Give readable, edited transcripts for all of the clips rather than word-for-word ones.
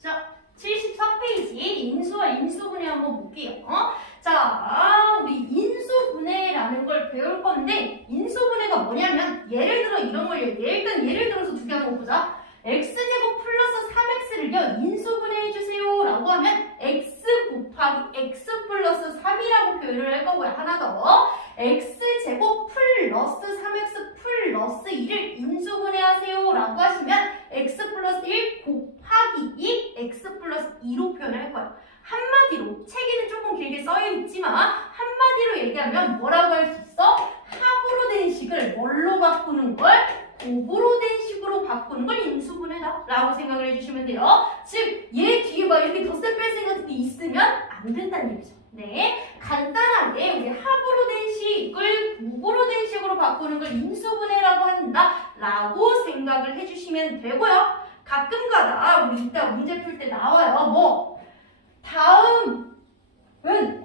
자, 74페이지 인수와 인수분해 한번 볼게요. 자, 우리 인수분해라는 걸 배울 건데 인수분해가 뭐냐면 예를 들어 이런 걸 얘기해. 일단 예를 들어서 두 개 한번 보자. x제곱 플러스 3x를요 인수분해해 주세요 라고 하면 x 곱하기 x 플러스 3이라고 표현을 할 거고요. 하나 더 x제곱 플러스 3x 플러스 2를 인수분해하세요 라고 하시면 x 플러스 1 곱하기 2 x 플러스 2로 표현을 할 거예요. 한마디로 책에는 조금 길게 써있지만 한마디로 얘기하면 뭐라고 할 수 있어? 합으로 된 식을 뭘로 바꾸는 걸? 곱으로 된 식으로 바꾸는 걸 인수분해다 라고 생각을 해주시면 돼요. 즉 얘 뒤에 막 이렇게 덧셈 뺄셈 같은 게 있으면 안 된다는 얘기죠. 네, 간단하게 우리 합으로 된 식을 곱으로 된 식으로 바꾸는 걸 인수분해라고 한다 라고 생각을 해주시면 되고요. 가끔가다 우리 이따 문제 풀 때 나와요. 뭐 다음은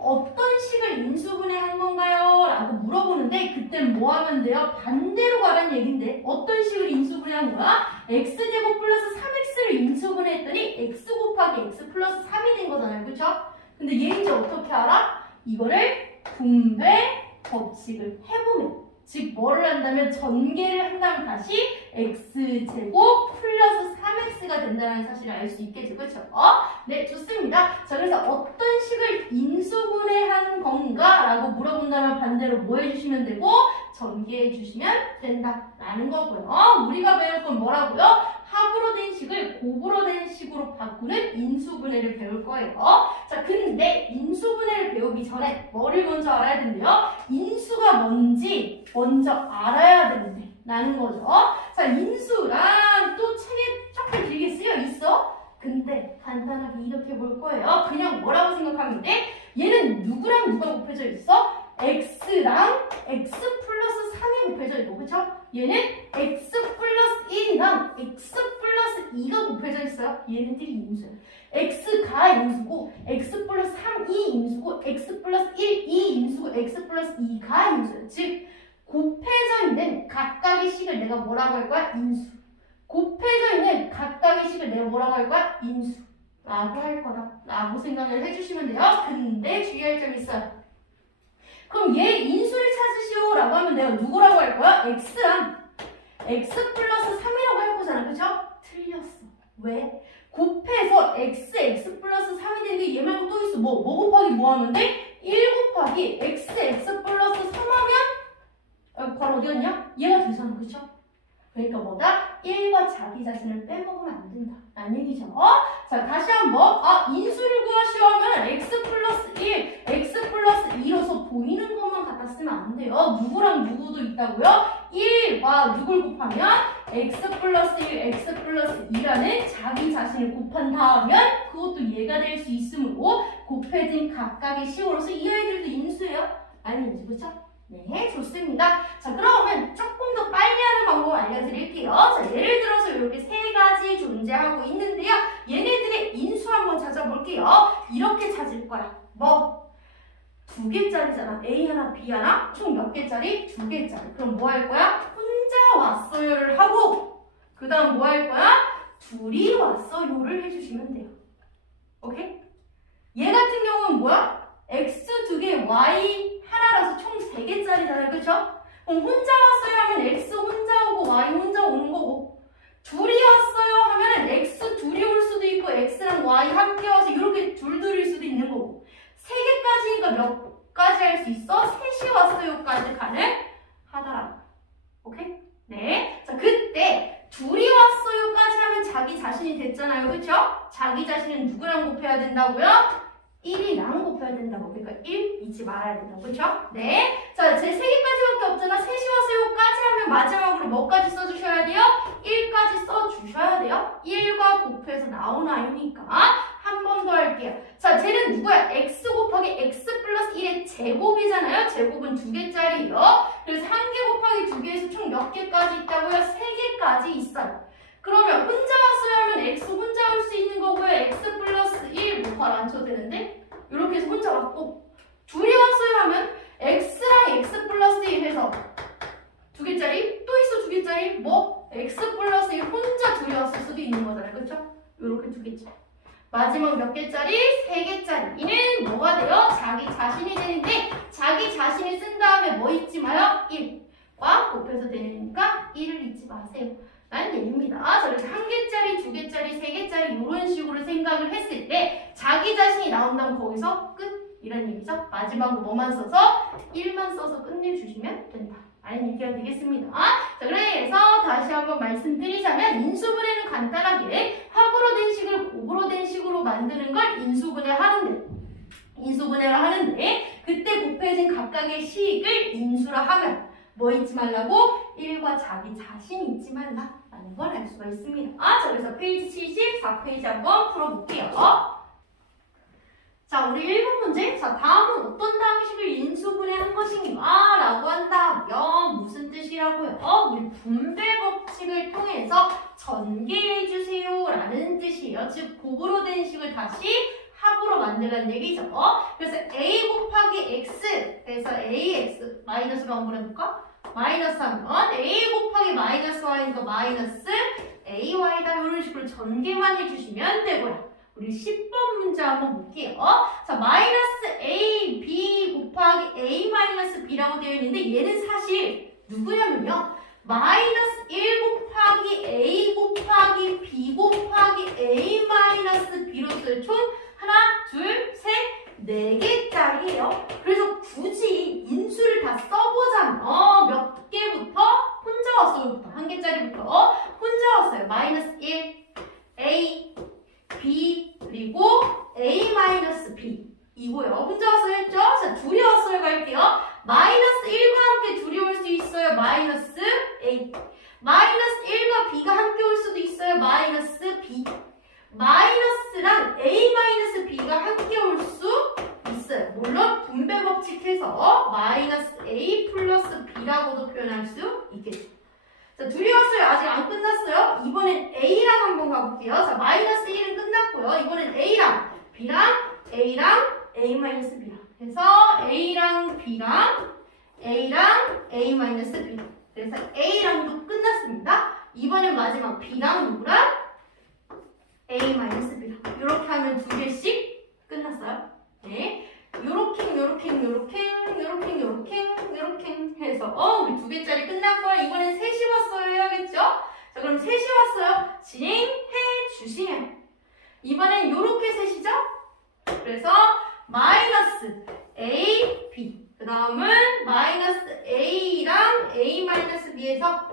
어떤 식을 인수분해한 건가요? 라고 물어보는데 그땐 뭐 하면 돼요? 반대로 가라는 얘긴데 어떤 식을 인수분해한 거야? x제곱 플러스 3x를 인수분해했더니 x 곱하기 x 플러스 3이 된 거잖아요. 그쵸? 근데 얘 이제 어떻게 알아? 이거를 분배 법칙을 해보면 즉 뭐를 한다면 전개를 한다면 다시 x제곱 플러스 3x가 된다는 사실을 알 수 있겠죠. 그렇죠? 네, 좋습니다. 자, 그래서 어떤 식을 인수분해한 건가? 라고 물어본다면 반대로 뭐 해주시면 되고 전개해 주시면 된다라는 거고요. 우리가 배울 건 뭐라고요? 합으로 된 식을 곱으로 된 식으로 바꾸는 인수분해를 배울 거예요. 자, 근데 인수분해를 배우기 전에 뭐를 먼저 알아야 된대요? 인수가 뭔지 먼저 알아야 되는데 라는 거죠. 자, 인수란 또 책에 조금 길게 쓰여 있어. 근데 간단하게 이렇게 볼 거예요. 그냥 뭐라고 생각하면 돼? 얘는 누구랑 누가 곱해져 있어? x랑 x 플러스 3이 곱해져 있고, 그쵸? 얘는 x 플러스 1이랑 x 플러스 2가 곱해져 있어요. 얘네들이 인수예요. x가 인수고 x 플러스 3, 2 인수고 x 플러스 1, 2 인수고 x 플러스 2가 인수예요. 즉 곱해져 있는 각각의 식을 내가 뭐라고 할 거야? 인수. 곱해져 있는 각각의 식을 내가 뭐라고 할 거야? 인수라고 할 거다 라고 생각을 해주시면 돼요. 근데 주의할 점이 있어요. 그럼 얘 인수를 찾으시오 라고 하면 내가 누구라고 할 거야? x랑 x 플러스 3이라고 할 거잖아. 그쵸? 틀렸어. 왜? 곱해서 x 플러스 3이 되는데 얘 말고 또 있어. 뭐 곱하기 뭐 하면 돼? 1 곱하기 x 플러스 3 하면 바로 어디 갔냐? 얘가 되잖아. 그쵸? 그러니까 뭐다? 1과 자기 자신을 빼먹으면 안 된다 라는 얘기죠. 자, 다시 한번 인수를 구하시오 하면 x 플러스 1, x 플러스 2로서 보이는 것만 갖다 쓰면 안 돼요. 누구랑 누구도 있다고요? 1과 누굴 곱하면 x 플러스 1, x 플러스 2라는 자기 자신을 곱한 다음에 그것도 얘가 될 수 있으므로 곱해진 각각의 식으로서 이 아이들도 인수예요. 아니지, 그렇죠? 네, 좋습니다. 자, 그러면 조금 더 빨리 하는 방법 알려드릴게요. 자, 예를 들어서 이렇게 세 가지 존재하고 있는데요. 얘네들의 인수 한번 찾아볼게요. 이렇게 찾을 거야. 뭐? 2개짜리잖아. A 하나, B 하나. 총 몇 개짜리? 2개짜리. 그럼 뭐 할 거야? 혼자 왔어요를 하고 그 다음 뭐 할 거야? 둘이 왔어요를 해주시면 돼요. 오케이? 얘 같은 경우는 뭐야? X 2개, Y 하나라서 총 3개짜리잖아요. 그쵸? 그럼 혼자 왔어요 하면 X 혼자 오고 Y 혼자 오는 거고 둘이 왔어요 하면 X 둘이 올 수도 있고 X랑 Y 함께 와서 이렇게 둘둘일 수도 있는 거고 3개까지니까 몇 가지 할 수 있어? 셋이 왔어요까지 가능하다라고. 오케이? 네. 자, 그때 둘이 왔어요까지 하면 자기 자신이 됐잖아요. 그쵸? 자기 자신은 누구랑 곱해야 된다고요? 1이랑 곱해야 된다고. 그러니까 1 잊지 말아야 된다고. 그쵸? 네. 자, 제 3개까지밖에 없잖아. 셋이 왔어요까지 하면 마지막으로 뭐까지 써주셔야 돼요? 1까지 써주셔야 돼요. 1과 곱해서 나온 아이니까 한 번 더 할게요. 자, 쟤는 누구야? x 곱하기 x 플러스 1의 제곱이잖아요. 제곱은 2개짜리예요. 그래서 1개 곱하기 2개에서 총 몇 개까지 있다고요? 3개까지 있어요. 그러면 혼자 왔어요 하면 x 혼자 올 수 있는 거고요. x 플러스 1 뭐 안 쳐도 되는데 이렇게 해서 혼자 왔고 둘이 왔어요 하면 x랑 x 플러스 1 해서 2개짜리 또 있어 2개짜리 뭐 x 플러스 1 혼자 둘이 왔을 수도 있는 거잖아요. 그렇죠? 이렇게 2개짜리 마지막 몇 개짜리? 3개짜리. 이는 뭐가 돼요? 자기 자신이 되는데 자기 자신을 쓴 다음에 뭐 잊지 마요? 1과 곱해서 되니까 1을 잊지 마세요. 라는 얘기입니다. 자, 그래서 1개짜리, 2개짜리, 3개짜리 이런 식으로 생각을 했을 때 자기 자신이 나온다면 거기서 끝! 이런 얘기죠. 마지막으로 뭐만 써서? 1만 써서 끝내주시면 된다. 라는 얘기가 되겠습니다. 자, 그래서 다시 한번 말씀드리자면 인수분해는 간단하게 합으로 된 식을 곱으로 된 식으로 만드는 걸 인수분해를 하는데 그때 곱해진 각각의 식을 인수라 하면 뭐 잊지 말라고? 1과 자기 자신 잊지 말라 라는 걸 알 수가 있습니다. 자, 그래서 페이지 74페이지 한번 풀어볼게요. 자, 우리 1번 문제. 자, 다음은 어떤 방식을 인수분해한 것인가? 라고 한다면 무슨 뜻이라고요? 우리 분배 법칙을 통해서 전개해주세요 라는 뜻이에요. 즉, 곱으로 된 식을 다시 합으로 만들라는 얘기죠. 그래서 a 곱하기 x 해서 ax 마이너스로 한번 해볼까? 마이너스 하면 a 곱하기 마이너스 y니까 마이너스 ay다 이런 식으로 전개만 해주시면 되고요. 우리 10번 문제 한번 볼게요. 자, 마이너스 a, b 곱하기 a 마이너스 b라고 되어 있는데 얘는 사실 누구냐면요. 마이너스 1 곱하기 a 곱하기 b 곱하기 a 마이너스 b로서의 총 하나, 둘, 셋, 4개짜리예요. 그래서 굳이 인수를 다 써보자면 몇 개부터? 혼자 왔어요. 1개짜리부터 혼자 왔어요. 마이너스 1, a, b 그리고 a-b 이거요. 혼자 왔어요 했죠? 자, 둘이 왔어요 갈게요. 마이너스 1과 함께 둘이 올 수 있어요. 마이너스 a. 마이너스 1과 b가 함께 올 수도 있어요. 마이너스 b. 마이너스랑 a-b가 함께 올 수 있어요. 물론 분배 법칙해서 마이너스 a 플러스 b라고도 표현할 수 있겠죠. 자, 둘이 왔어요. 아직 안 끝났어요. 이번엔 A랑 한번 가볼게요. 자, 마이너스 1은 끝났고요. 이번엔 A랑 B랑 A-B랑. 그래서 A랑 B랑 A랑 A-B. 그래서 A랑도 끝났습니다. 이번엔 마지막 B랑 누구랑? A-B랑. 이렇게 하면 2개씩 끝났어요. 네. 요렇게 해서 우리 2개짜리 끝났고요. 이번엔 셋이 왔어요 해야겠죠? 자, 그럼 셋이 왔어요. 진행해 주시면 이번엔 요렇게 셋이죠? 그래서 마이너스 a, b 그 다음은 마이너스 a랑 a-b에서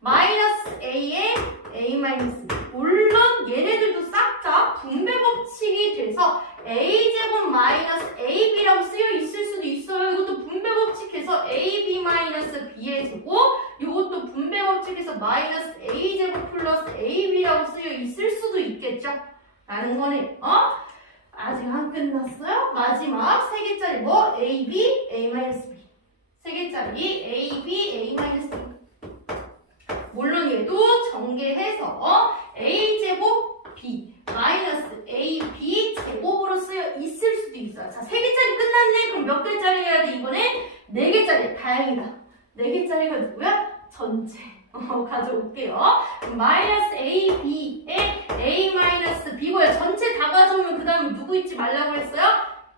마이너스 a에 a-b 물론 얘네들도 싹 다 분배 법칙이 돼서 a제곱 마이너스 ab라고 쓰여 있을 수도 있어요. 이것도 분배 법칙해서 ab 마이너스 b의 제곱 이것도 분배 법칙해서 마이너스 a제곱 플러스 ab라고 쓰여 있을 수도 있겠죠? 라는 거네. 아직 안 끝났어요? 마지막 3개짜리 뭐? ab, a-b 3개짜리 ab, a-b 물론 얘도 전개해서 a제곱 b 마이너스 ab 제곱으로 쓰여 있을 수도 있어요. 자, 3개짜리 끝났네. 그럼 몇 개짜리 해야 돼? 이번에 4개짜리. 다행이다. 4개짜리가 누구야? 전체. 가져올게요. 마이너스 ab에 a 마이너스 b고요. 전체 다 가져오면 그 다음에 누구 잊지 말라고 했어요?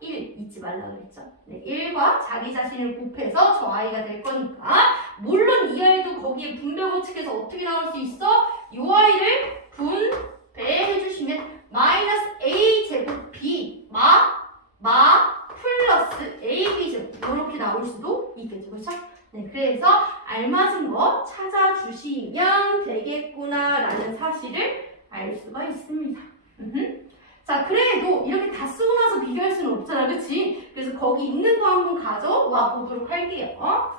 1 잊지 말라고 했죠. 네, 1과 자기 자신을 곱해서 저 아이가 될 거니까 물론 이 아이도 거기에 분배 법칙에서 어떻게 나올 수 있어? 이 아이를 분배해 주시면 마이너스 a 제곱 b 마 플러스 ab 제곱 이렇게 나올 수도 있겠죠. 그렇죠? 네, 그래서 알맞은 거 찾아주시면 되겠구나 라는 사실을 알 수가 있습니다. 자, 그래도 이렇게 다 쓰고 나서 비교할 수는 없잖아, 그치? 그래서 거기 있는 거 한번 가져와 보도록 할게요.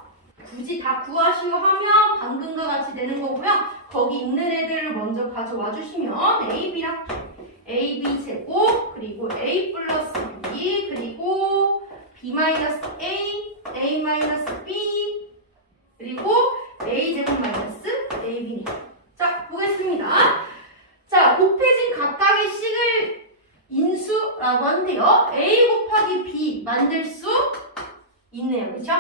굳이 다 구하시려 하면 방금과 같이 되는 거고요. 거기 있는 애들을 먼저 가져와 주시면 AB랑 AB 제곱 그리고 A 플러스 B 그리고 B 마이너스 A, A 마이너스 B 그리고 A 제곱 마이너스 AB네. 자, 보겠습니다. 자, 곱해진 각각의 식을 인수라고 한대요. A 곱하기 B 만들 수 있네요. 그렇죠?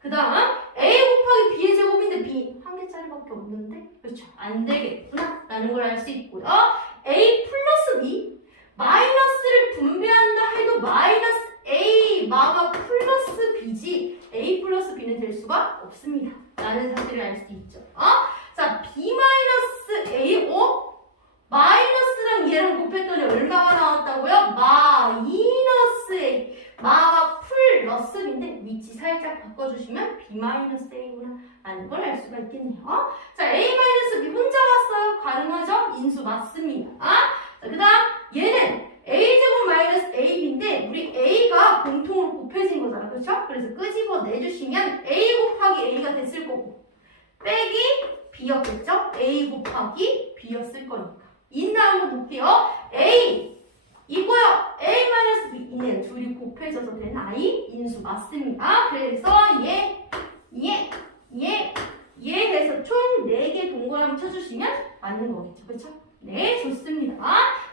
그 다음 A 곱하기 B의 제곱인데 B 한 개짜리밖에 없는데 그렇죠? 안 되겠구나 라는 걸 알 수 있고요. A 플러스 B 마이너스를 분배한다 해도 마이너스 A 마가 플러스 B지 A 플러스 B는 될 수가 없습니다. 라는 사실을 알 수 있죠. 자, B 마이너스 A, 마이너스랑 얘랑 곱했더니 얼마가 나왔다고요? 마이너스 A. 마가 플러스 B인데 위치 살짝 바꿔주시면 B 마이너스 A구나 라는 걸 알 수가 있겠네요. 자, A 마이너스 B 혼자 왔어요. 가능하죠? 인수 맞습니다. 자, 그 다음 얘는 A제곱 마이너스 AB인데 우리 A가 공통으로 곱해진 거잖아. 그렇죠? 그래서 끄집어 내주시면 A 곱하기 A가 됐을 거고 빼기 B였겠죠? A 곱하기 B였을 거니까. 인나 한번 볼게요. A 이거요. A 마이너스 B 이네 둘이 곱해져서 된 I 인수 맞습니다. 그래서 얘 해서 총 4개 동그라미 쳐주시면 맞는 거겠죠. 그렇죠? 네, 좋습니다.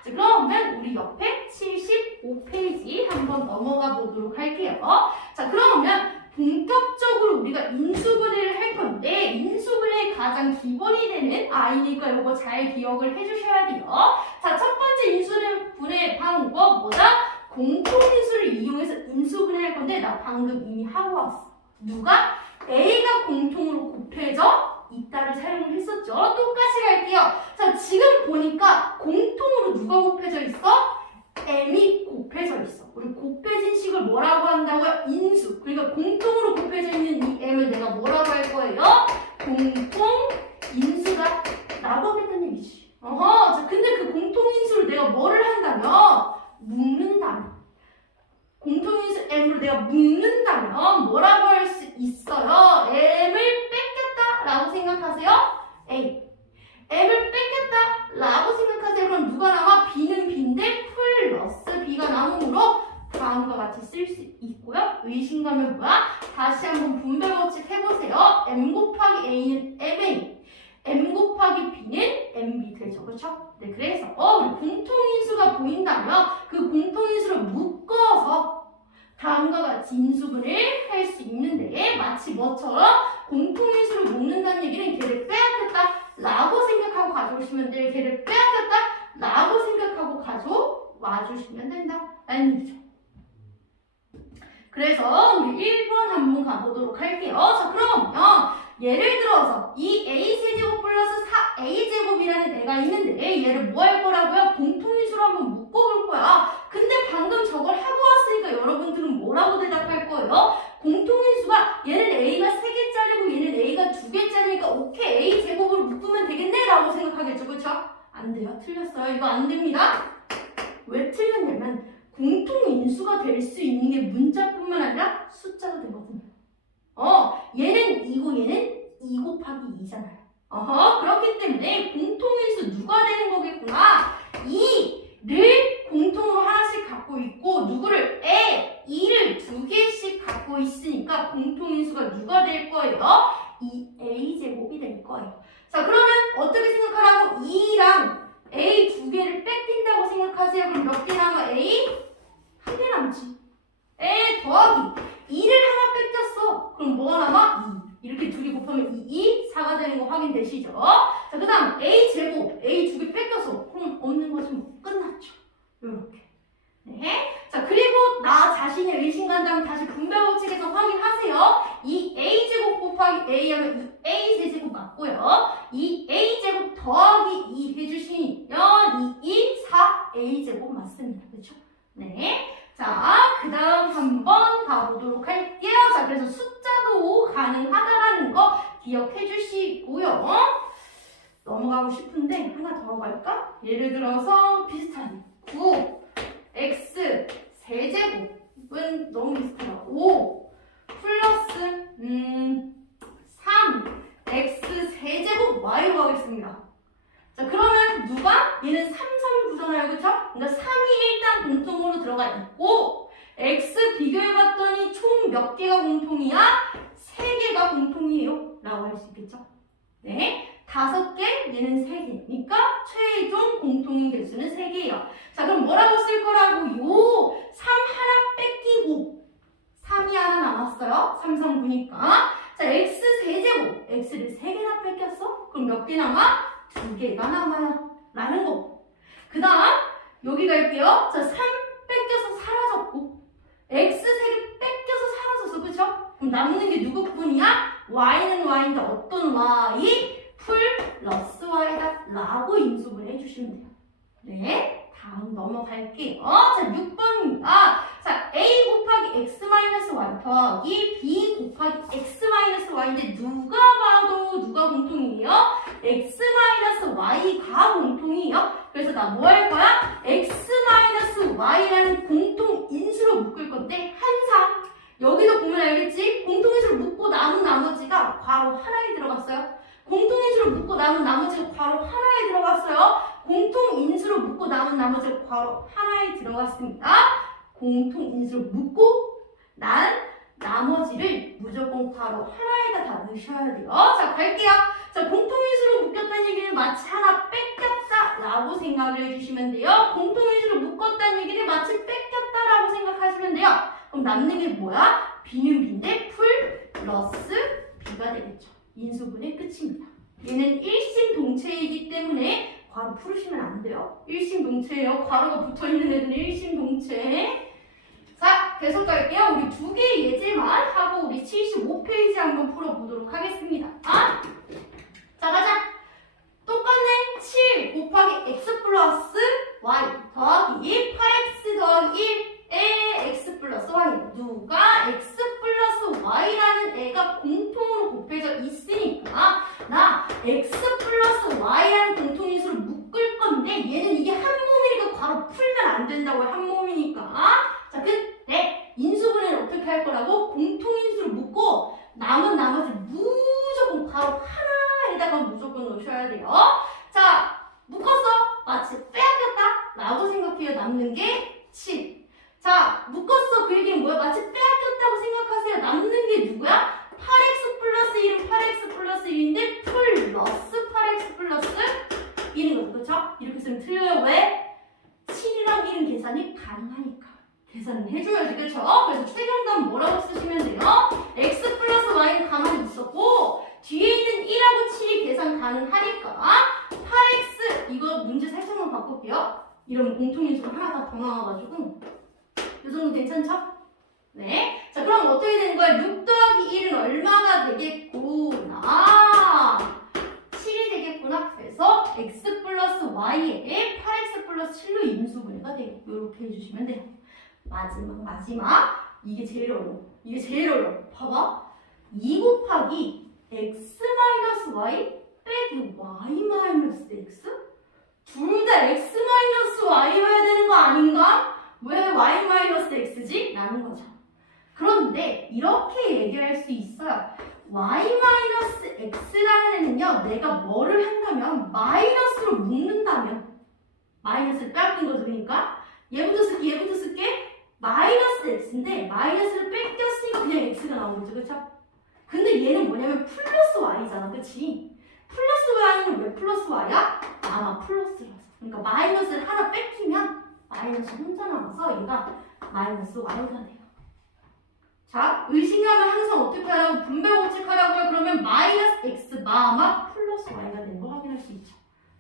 자, 그러면 우리 옆에 75페이지 한번 넘어가 보도록 할게요. 자, 그러면 본격적으로 우리가 인수분해를 할 건데 인수분해의 가장 기본이 되는 I니까 이거 잘 기억을 해주셔야 돼요. 자, 첫 번째 인수분해 방법 뭐다? 공통인수를 이용해서 인수분해할 건데 나 방금 이미 하고 왔어. 누가? A가 공통으로 곱해져 이따를 사용을 했었죠. 똑같이 갈게요. 자, 지금 보니까 공통으로 누가 곱해져 있어? M이 곱해져 있어. 우리 곱해진 식을 뭐라고 한다고요? 인수. 그러니까 공통으로 곱해져 있는 이 M을 내가 뭐라고 할 거예요? 공통인수다 라고 하겠다는 얘기지. 자, 근데 그 공통인수를 내가 뭐를 한다면 묶는다면 공통인수 M으로 내가 묶는다면 뭐라고 할 수 있어요? M을 뺏겼다 라고 생각하세요? A. M을 뺏겼다 라고 생각하세요. 그럼 누가 나와? B는 B인데 플러스 B가 나누므로 다음과 같이 쓸 수 있고요. 의심가면 뭐야? 다시 한번 분배 법칙 해보세요. M 곱하기 A는 MA, M 곱하기 B는 MB 되죠. 그렇죠? 네, 그래서 우리 공통인수가 보인다면 그 공통인수를 묶어서 다음과 같이 인수분을 할 수 있는데 마치 뭐처럼 공통인수를 묶는다는 얘기는 걔를 빼앗겼다 라고 생각하고 가져오시면 돼요. 걔를 빼앗겼다 라고 생각하고 가져와 주시면 된다 라는 얘기죠. 그래서 우리 1번 한번 가보도록 할게요. 자, 그러면 예를 들어서 이 a세제곱 플러스 4a제곱이라는 애가 있는데 얘를 뭐 할 거라고요? 공통인수로 한번 묶어볼 거야. 근데 방금 저걸 하고 왔으니까 여러분들은 뭐라고 대답할 거예요? 공통인수가 얘는 a가 3개짜리고 얘는 a가 2개짜리니까 오케이 a제곱으로 묶으면 되겠네 라고 생각하겠죠. 그렇죠? 안 돼요. 틀렸어요. 이거 안 됩니다. 왜 틀렸냐면 공통인수가 될 수 있는 게 문자뿐만 아니라 숫자도 되거든요. 얘는 2고 얘는 2 곱하기 2잖아요. 그렇기 때문에 공통인수 누가 되는 거겠구나. 2를 공통으로 하나씩 갖고 있고 누구를? 2를 2개씩 갖고 있으니까 공통인수가 누가 될 거예요? 2a제곱이 될 거예요. 자, 그러면 어떻게 생각하라고? 2랑 a 2개를 뺏긴다고 생각하세요. 그럼 몇 개 남아? a? 1개 남지. a 더하기 2를 하나 뺏겼어. 그럼 뭐가 남아? 2. 이렇게 2개 곱하면 2, 4가 되는 거 확인되시죠? 자, 그 다음 a제곱, a 2개 뺏겼어. 그럼 없는 거지 뭐. 끝났죠. 요렇게. 네. 자, 그리고 나 자신의 의심간다면 다시 분배 법칙에서 확인하세요. 이 a제곱 곱하기 a 하면 이 a 세제곱 맞고요. 이 a제곱 더하기 2 해주시면 2, 4a제곱 맞습니다. 그렇죠? 네. 자, 그 다음 한번 가보도록 할게요. 자, 그래서 숫자도 가능하다라는 거 기억해 주시고요. 넘어가고 싶은데 하나 더 갈까? 예를 들어서 비슷한 9, x 세제곱은 너무 비슷하다. 5 플러스 3, x 세제곱 y로 하겠습니다. 자, 그러면 누가? 얘는 3, 3을 구성해요. 그쵸? 그러니까 3이 일단 공통으로 들어가 있고 x 비교해봤더니 총 몇 개가 공통이야? 3개가 공통이에요. 라고 할 수 있겠죠? 네. 5개, 얘는 3개니까 최종 공통인 개수는 3개예요. 자, 그럼 뭐라고 쓸 거라고요? 3 하나 뺏기고 3이 하나 남았어요. 3, 3, 9니까. 자, x 세제곱. x를 3개나 뺏겼어? 그럼 몇 개 남아? 2개가 남아요. 라는 거. 그 다음 여기 갈게요. 자, 3 뺏겨서 사라졌고 x 3개 뺏겨서 사라졌어. 그쵸? 그럼 남는 게 누구뿐이야? y는 y인데 어떤 y? 플러스 y다 라고 인수분해 해주시면 돼요. 네, 다음 넘어갈게요. 자, 6번입니다. 자, a 곱하기 x 마이너스 y 더하기 b 곱하기 x 마이너스 y인데 누가 봐도 누가 공통이에요? x 마이너스 y가 공통이에요. 그래서 나 뭐 할 거야? x 마이너스 y라는 공통 인수로 묶을 건데 항상 여기도 보면 알겠지? 공통인수로 묶고 남은 나머지가 괄호 하나에 들어갔어요. 공통인수로 묶고 남은 나머지가 괄호 하나에 들어갔어요. 공통인수로 묶고 남은 나머지가 괄호 하나에 들어갔습니다. 공통인수로 묶고 난 나머지를 무조건 괄호 하나에다 다 넣으셔야 돼요. 자, 갈게요. 자, 공통인수로 묶였다는 얘기는 마치 하나 뺏겼다라고 생각을 해주시면 돼요. 공통인수로 묶었다는 얘기는 마치 뺏겼다라고 생각하시면 돼요. 그럼 남는 게 뭐야? b는 b인데 플러스 b가 되겠죠. 인수분해 끝입니다. 얘는 일심동체이기 때문에 괄호 풀으시면 안 돼요. 일심동체예요. 괄호가 붙어있는 애들은 일심동체. 자, 계속 갈게요. 우리 두 개의 예제만 하고 우리 75페이지 한번 풀어보도록 하겠습니다. 자, 가자. 똑같네. 7 곱하기 x 플러스 y 더하기 8x 더하기 1에 x 플러스 y. 누가 x 플러스 y라는 애가 공통으로 곱해져 있으니까 나 x 플러스 y라는 공통인수를 묶을 건데 얘는 이게 한 몸이니까 바로 풀면 안 된다고요. 한 몸이니까. 자, 그때 인수분해를 어떻게 할 거라고? 공통인수를 묶고 남은 나머지 무조건 바로 하나에다가 무조건 넣으셔야 돼요. 자, 묶었어. 마치 빼앗겼다 라고 생각해요. 남는 게 7. 자, 묶었어. 그 얘기는 뭐야? 마치 빼앗겼다고 생각하세요. 남는 게 누구야? 8x 플러스 1은 8x 플러스 1인데 플러스 8x 플러스 1인 거죠. 그렇죠? 이렇게 쓰면 틀려요. 왜? 7이랑 1은 계산이 가능하니까. 계산을 해줘야지. 그렇죠? 그래서 최종답 뭐라고 쓰시면 돼요? x 플러스 y는 가만히 있었고 뒤에 있는 1하고 7이 계산 가능하니까 8x 이거 문제 살짝만 바꿀게요. 이러면 공통인수가 하나 더 나와가지고 이 정도 괜찮죠? 네. 자, 그럼 어떻게 되는 거야? 6 더하기 1은 얼마가 되겠구나? 7이 되겠구나. 그래서 x 플러스 y에 8x 플러스 7로 인수분해가 돼요. 이렇게 해주시면 돼요. 마지막. 이게 제일 어려워. 봐봐. 2 곱하기 x 마이너스 y 빼기 y 마이너스 x? 둘 다 x 마이너스 y여야 되는 거 아닌가? 왜 y 마이너스 x지? 라는 거죠. 그런데 이렇게 얘기할 수 있어요. y 마이너스 x라는 애는요, 내가 뭐를 한다면 마이너스로 묶는다면 마이너스를 빼앗긴 거죠. 그러니까 얘부터 쓸게 마이너스 x인데 마이너스를 뺏겼으니까 그냥 x가 나온 거죠. 그렇죠? 근데 얘는 뭐냐면 플러스 y잖아. 그치? 플러스 y는 왜 플러스 y야? 아마 플러스라서. 그러니까 마이너스를 하나 뺏기면 마이너스 혼자 남아서 얘가 마이너스 y가 돼요. 자, 의식하면 항상 어떻게 하라고? 분배 법칙하라고요? 그러면 마이너스 x 마마 플러스 y가 되는 거 확인할 수 있죠.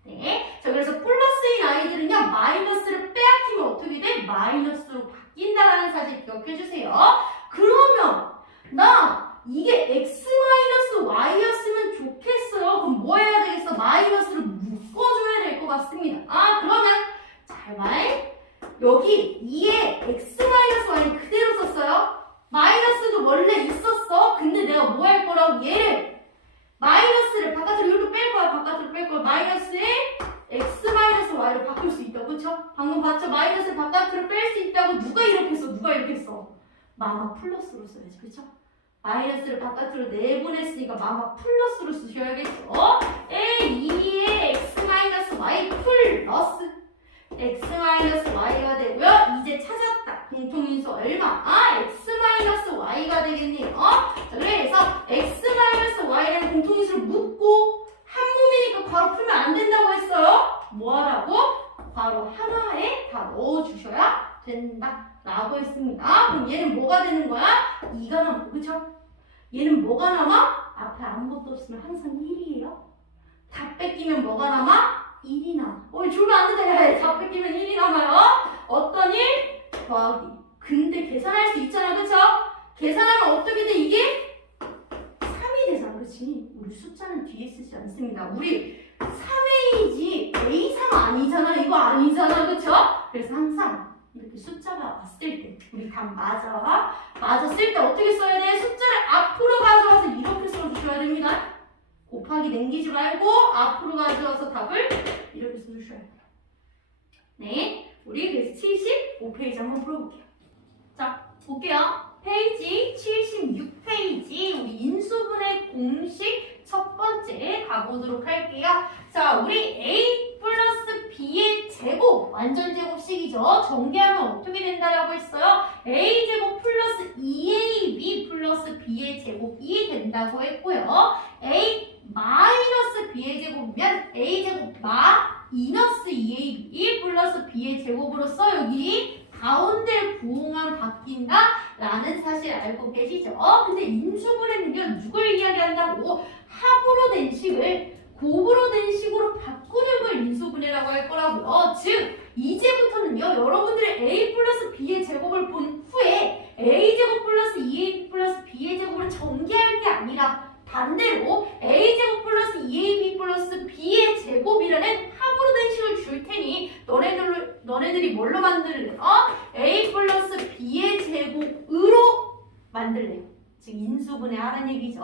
네. 자, 그래서 플러스인 아이들은요, 마이너스를 빼앗기면 어떻게 돼? 마이너스로 바뀐다라는 사실 기억해 주세요. 그러면 나 이게 x 마이너스 y였으면 좋겠어요. 그럼 뭐 해야 되겠어? 마이너스를 묶어줘야 될 것 같습니다. 그러면 잘 봐. 여기 2에 x 마이너스 y는 그대로 썼어요. 마이너스도 원래 있었어. 근데 내가 뭐 할 거라고? 얘를 마이너스를 바깥으로 이렇게 뺄 거야. 마이너스에 x 마이너스 y를 바꿀 수 있다고. 그쵸? 방금 봤죠? 마이너스를 바깥으로 뺄 수 있다고. 누가 이렇게 써? 마마 플러스로 써야지. 그쵸? 마이너스를 바깥으로 내보냈으니까 마마 플러스로 쓰셔야겠죠? 2에 x 마이너스 y 플러스 x 마이너스 y가 되고요. 이제 찾았다. 공통인수 얼마? x 마이너스 y가 되겠네요. 자, 그래서 x 마이너스 y라는 공통인수를 묶고 한 몸이니까 괄호 풀면 안 된다고 했어요. 뭐 하라고? 괄호 하나에 다 넣어주셔야 된다 라고 했습니다. 그럼 얘는 뭐가 되는 거야? 2가 남고. 그쵸? 얘는 뭐가 남아? 앞에 아무것도 없으면 항상 1이에요. 다 뺏기면 뭐가 남아? 1이 나. 줄면 안 돼. 다 뺏기면 1이 남아요. 어떤 1? 더하기. 근데 계산할 수 있잖아, 그쵸? 계산하면 어떻게 돼, 이게? 3이 되잖아, 그렇지? 우리 숫자는 뒤에 쓰지 않습니다. 우리 3A이지 A3 아니잖아, 이거 아니잖아, 그쵸? 그래서 항상 이렇게 숫자가 왔을 때 우리 답 맞았을 때 어떻게 써야 돼? 숫자를 앞으로 가져와서 이렇게 써주셔야 됩니다. 곱하기 남기지 말고 앞으로 가져와서 답을 이렇게 써주셔야 돼요. 네, 우리 그래서 75페이지 한번 풀어볼게요. 자, 볼게요. 페이지 76페이지 우리 인수분해 공식 첫 번째 가보도록 할게요. 자, 우리 A 플러스 B의 제곱 완전 제곱식이죠. 전개하면 어떻게 된다라고 했어요? A제곱 플러스 2AB 플러스 B의 제곱이 된다고 했고요. A 마이너스 B의 제곱이면 A제곱 마이너스 2AB 플러스 B의 제곱으로서 여기 가운데 부호만 바뀐다 라는 사실 알고 계시죠? 근데 인수분해는요 누굴 이야기한다고? 합으로 된 식을 곱으로 된 식으로 바꾸는 걸 인수분해라고 할 거라고요. 즉 이제부터는요 여러분들의 A 플러스 B의 제곱을 본 후에 A제곱 플러스 2AB 플러스 B의 제곱을 전개할 게 아니라 반대로 A제곱 플러스 2AB 플러스 B의 제곱이라는 합으로 된 식을 줄 테니 너네들이 뭘로 만들래? A 플러스 B의 제곱으로 만들래요. 즉 인수분해 하라는 얘기죠.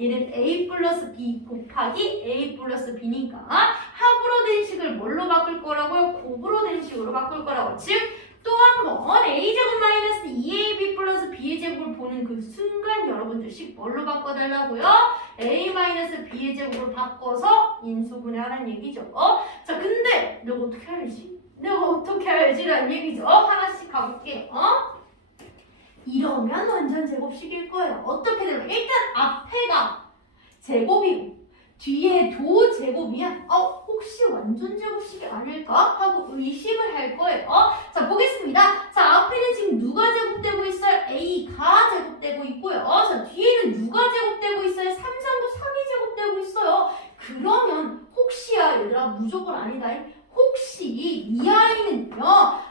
얘는 A 플러스 B 곱하기 A 플러스 B니까 합으로 된 식을 뭘로 바꿀 거라고요? 곱으로 된 식으로 바꿀 거라고. 즉 또 한 번 A제곱 마이너스 2AB 플러스 B의 제곱을 보는 그 순간 여러분들 식 뭘로 바꿔달라고요? A 마이너스 B의 제곱으로 바꿔서 인수분해 하라는 얘기죠. 자, 근데 내가 어떻게 알지? 내가 어떻게 알지라는 얘기죠. 하나씩 가볼게요. 이러면 완전 제곱식일 거예요. 어떻게 되면 일단 앞에가 제곱이고 뒤에도 제곱이야. 혹시 완전 제곱식이 아닐까? 하고 의심을 할 거예요. 자, 보겠습니다. 자, 앞에는 지금 누가 제곱되고 있어요? A가 제곱되고 있고요. 자, 뒤에는 누가 제곱되고 있어요? 3, 3도 3이 제곱되고 있어요. 그러면 혹시야 얘들아 무조건 아니다. 혹시 이 아이는요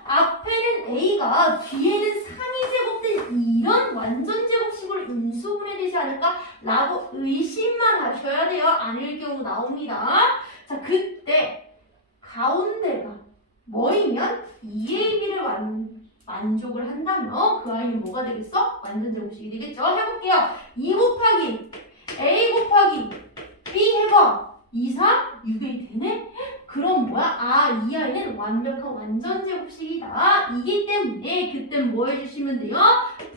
앞에는 A가 뒤에는 3이 제곱된 이런 완전 제곱식으로 인수분해되지 않을까? 라고 의심만 하셔야 돼요. 아닐 경우 나옵니다. 자, 그때 가운데가 뭐이면 2AB를 만족을 한다면 그 아이는 뭐가 되겠어? 완전 제곱식이 되겠죠? 해볼게요. 2 곱하기 A 곱하기 B 해봐. 2, 3, 6이 되네? 그럼 뭐야? 이 아이는 완벽한 완전 제곱식이다. 이기 때문에 그때 뭐 해주시면 돼요?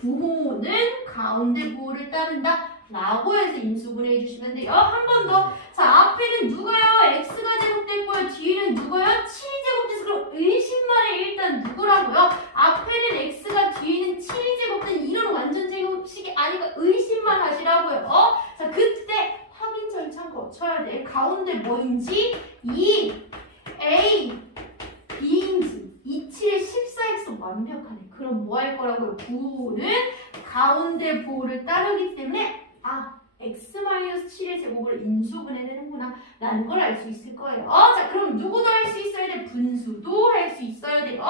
부호는 가운데 부호를 따른다. 라고 해서 인수분해 해주시면 돼요. 한 번 더. 자, 앞에는 누가요? X가 제곱됐고요. 뒤에는 누가요? 7이 제곱돼서 그럼 의심만에 일단 누구라고요? 앞에는 X가 뒤에는 7이 제곱된 이런 완전 제곱식이 아니까 의심만 하시라고요. 자, 그때 확인 절차 거쳐야 돼. 가운데 뭐인지 2A, B인지 27에 14X 완벽하네. 그럼 뭐 할 거라고요? 부호는 가운데 부호를 따르기 때문에 X-7의 제곱을 인수분해되는구나 라는 걸 알 수 있을 거예요. 자, 그럼 누구도 할 수 있어야 돼? 분수도 할 수 있어야 돼요.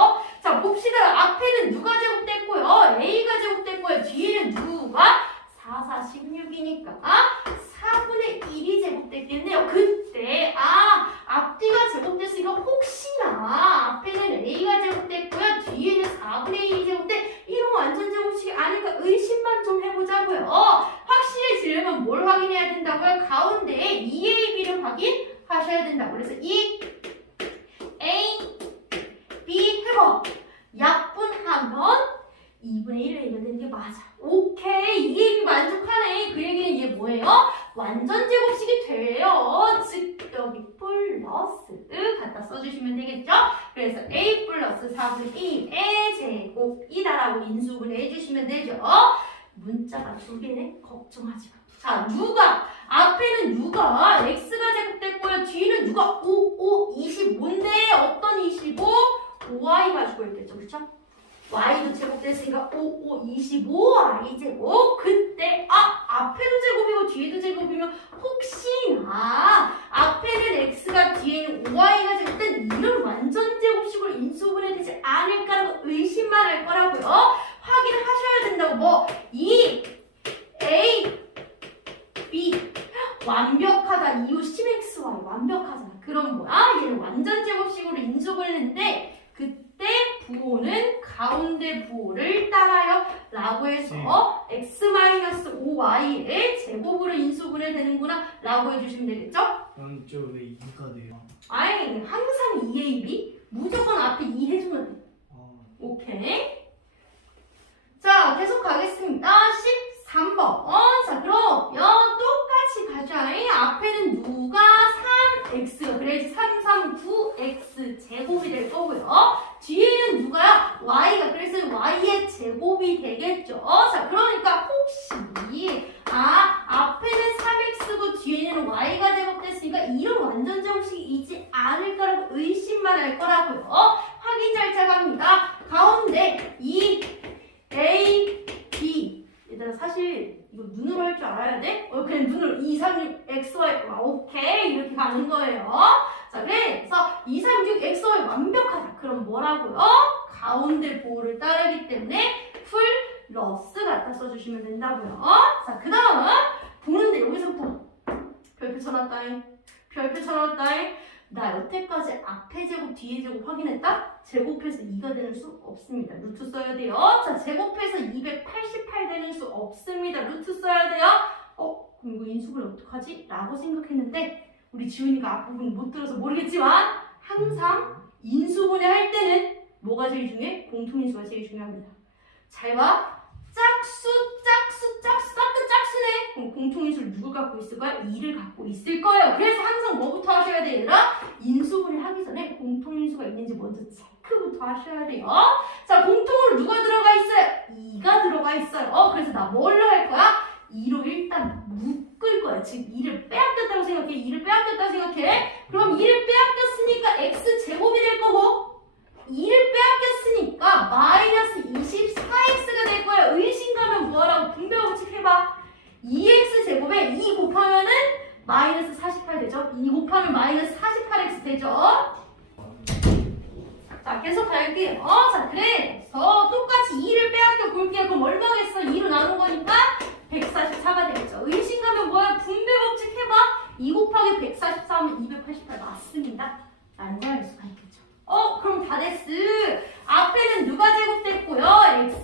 자, 봅시다. 앞에는 누가 제곱됐고요? A가 제곱됐고요. 뒤에는 누가? 4, 4, 16이니까 4분의 1이 제곱됐겠네요. 그때 앞뒤가 제곱됐으니까 혹시나 앞에는 A가 제곱됐고요. 뒤에는 4분의 1이 제곱된 이런 완전 제곱식이 아닐까 의심만 좀 해보자고요. 확실해지려면 뭘 확인해야 된다고요? 가운데에 2AB를 확인하셔야 된다고. 그래서 이 A, B 해봐. 약분하면 2분의 1을 해야 되는 게 맞아. 오케이. 이 얘기 만족하네. 그 얘기는 이게 뭐예요? 완전 제곱식이 돼요. 즉 여기 플러스 갖다 써주시면 되겠죠? 그래서 A 플러스 4분의 1의 제곱이다라고 인수분해 해주시면 되죠. 문자가 2개네? 걱정하지 마. 자, 앞에는 누가 X가 제곱됐고요. 뒤는 누가 25 뭔데? 어떤 25? 5y 가지고 있겠죠. 그렇죠? y도 제곱됐으니까 5, 25 y제곱. 그때 앞에도 제곱이고 뒤에도 제곱이면 혹시나 앞에는 x가 뒤에는 5y가 제곱된 이런 완전 제곱식으로 인수분해되지 않을까라고 의심만 할 거라고요. 확인을 하셔야 된다고. 뭐 이 a b 완벽하다. 이후 10xy 완벽하잖아. 그럼 뭐야? 얘는 완전 제곱식으로 인수분해했는데 그때 부호는 가운데 부호를 따라요 라고 해서 x-5y의 제곱으로 인수분해 되는구나 라고 해주시면 되겠죠? 그럼 저왜 2가 돼요? 아이 항상 2ab 무조건 앞에 2 해주면 돼. 오케이. 자 계속 가겠습니다. 13번. 자 그럼 똑같이 가자. 앞에는 누가 3x 그래야지 3, 3, 9x 제곱이 될 거고요. 뒤에는 누가요? y가 그래서 y의 제곱이 되겠죠. 자 그러니까 혹시 앞에는 3x고 뒤에는 y가 제곱됐으니까 이런 완전 제곱식이지 않을까라고 의심만 할 거라고요. 확인 절차 갑니다. 가운데 이 a, b 얘들아 사실 이거 눈으로 할 줄 알아야 돼? 그냥 눈으로 2, 3, 6, x, y 오케이 이렇게 가는 거예요. 자 그래서 2, 3, 6, x, y 완벽하다. 그럼 뭐라고요? 가운데 보호를 따르기 때문에 플러스 갖다 써주시면 된다고요. 자 그 다음 보는데 여기서부터 별표 쳐놨다잉. 별표 쳐놨다잉. 나 여태까지 앞에 제곱 뒤에 제곱 확인했다? 제곱해서 2가 되는 수 없습니다. 루트 써야 돼요. 자 제곱해서 288 되는 수 없습니다. 루트 써야 돼요. 그럼 이거 인수분해 어떡하지? 라고 생각했는데 우리 지훈이가 앞부분 못 들어서 모르겠지만 항상 인수분해 할 때는 뭐가 제일 중요해? 공통인수가 제일 중요합니다. 잘 봐. 짝수 짝수네. 그럼 공통인수를 누구 갖고 있을 거야? 2를 갖고 있을 거예요. 그래서 항상 뭐부터 하셔야 돼 얘들아? 인수분해 하기 전에 공통인수가 있는지 먼저 체크부터 하셔야 돼요. 자 공통으로 누가 들어가 있어요? 2가 들어가 있어요. 그래서 나 뭘로 할 거야? 2로 일단 묶을 거야. 지금 2를 빼앗겼다고 생각해. 2를 빼앗겼다고 생각해. 그럼 2를 빼앗겼으니까 x제곱이 될 거고 2를 빼앗겼으니까 마이너스 24x가 될 거야. 의심 가면 뭐하라고? 분배 법칙 해봐. 2x제곱에 2 곱하면은 마이너스 48 되죠? 2 곱하면 마이너스 48x 되죠? 자 계속 갈게요. 자 그래서 똑같이 2를 빼앗겨 볼게요. 그럼 얼마겠어? 2로 나눈 거니까 144가 되겠죠. 의심 가면 뭐야? 분배 법칙 해봐. 2 곱하기 144하면 288 맞습니다. 라는 걸 알 수가 있겠죠. 그럼 다 됐어. 앞에는 누가 제곱됐고요?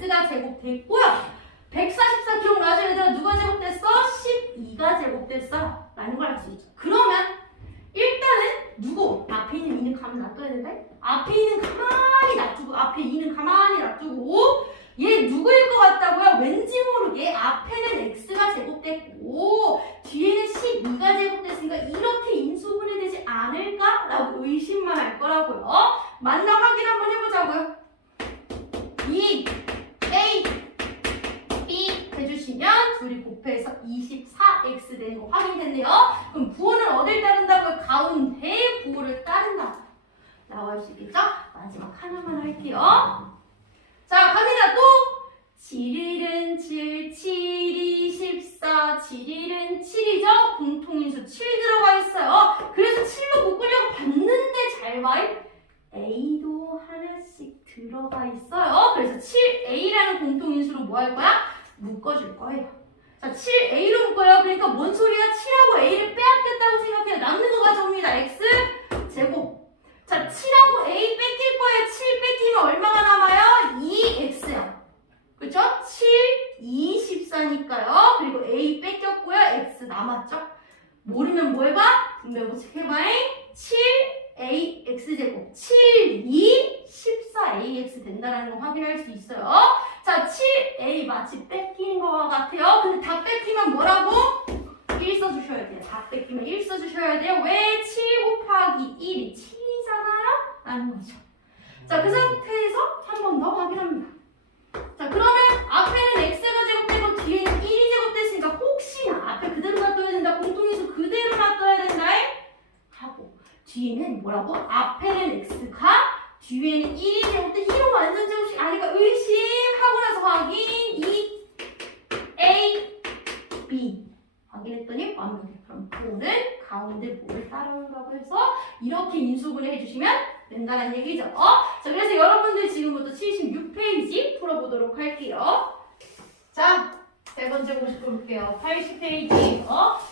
x가 제곱됐고요. 144 기억나죠? 얘들아 누가 제곱됐어? 12가 제곱됐어. 라는 걸 알 수 있죠. 그러면 일단은 누구? 앞에 있는 2는 가만 놔둬야 된다? 앞에 있는 가만히 놔두고 앞에 2는 가만히 놔두고 얘 누구일 것 같다고요? 왠지 모르게 앞에는 x가 제곱됐고 뒤에는 12가 제곱됐으니까 이렇게 인수분해 되지 않을까라고 의심만 할 거라고요. 맞나 확인 한번 해보자고요. 2 a b 해주시면 둘이 곱해서 24x 되는 거 확인됐네요. 그럼 부호는 어딜 따른다고요? 가운데 부호를 따른다. 라고 할 수 있겠죠? 마지막 하나만 할게요. 자 갑니다. 또 7일은 7, 7이 14, 7일은 7이죠? 공통인수 7 들어가 있어요. 그래서 7로 묶으려고 봤는데 잘 봐. A도 하나씩 들어가 있어요. 그래서 7A라는 공통인수로 뭐 할 거야? 묶어줄 거예요. 자 7A로 묶어요. 그러니까 뭔 소리야? 7하고 A를 빼앗겼다고 생각해요. 남는 거가 접니다. X 제곱. 자 7하고 A 뺏길 거예요. 7 뺏기면 얼마가 남아요? 2X요. 그쵸? 7, 2, 14니까요. 그리고 A 뺏겼고요. X 남았죠? 모르면 뭐 해봐? 분배 법칙 해봐잉. 7, A, X제곱. 7, 2, 14, AX 된다는 거 확인할 수 있어요. 자, 7, A 마치 뺏기는 것 같아요. 근데 다 뺏기면 뭐라고? 1 써주셔야 돼요. 다 뺏기면 1 써주셔야 돼요. 왜? 7 곱하기 1이 7이잖아요? 라는 거죠. 자, 그 상태에서 한 번 더 확인합니다. 자 그러면 앞에는 x가 제곱되고 뒤에는 1이 제곱됐으니까 혹시나 앞에 그대로 놔둬야 된다. 공통인수 그대로 놔둬야 된다 하고 뒤에는 뭐라고? 앞에는 x가 뒤에는 1이 제곱된 이런 완전 제곱식 아니까 의심 이렇게 인수분해 해주시면 된다는 얘기죠. 자, 그래서 여러분들 지금부터 76페이지 풀어보도록 할게요. 자, 세 번째 공식 볼게요. 80페이지.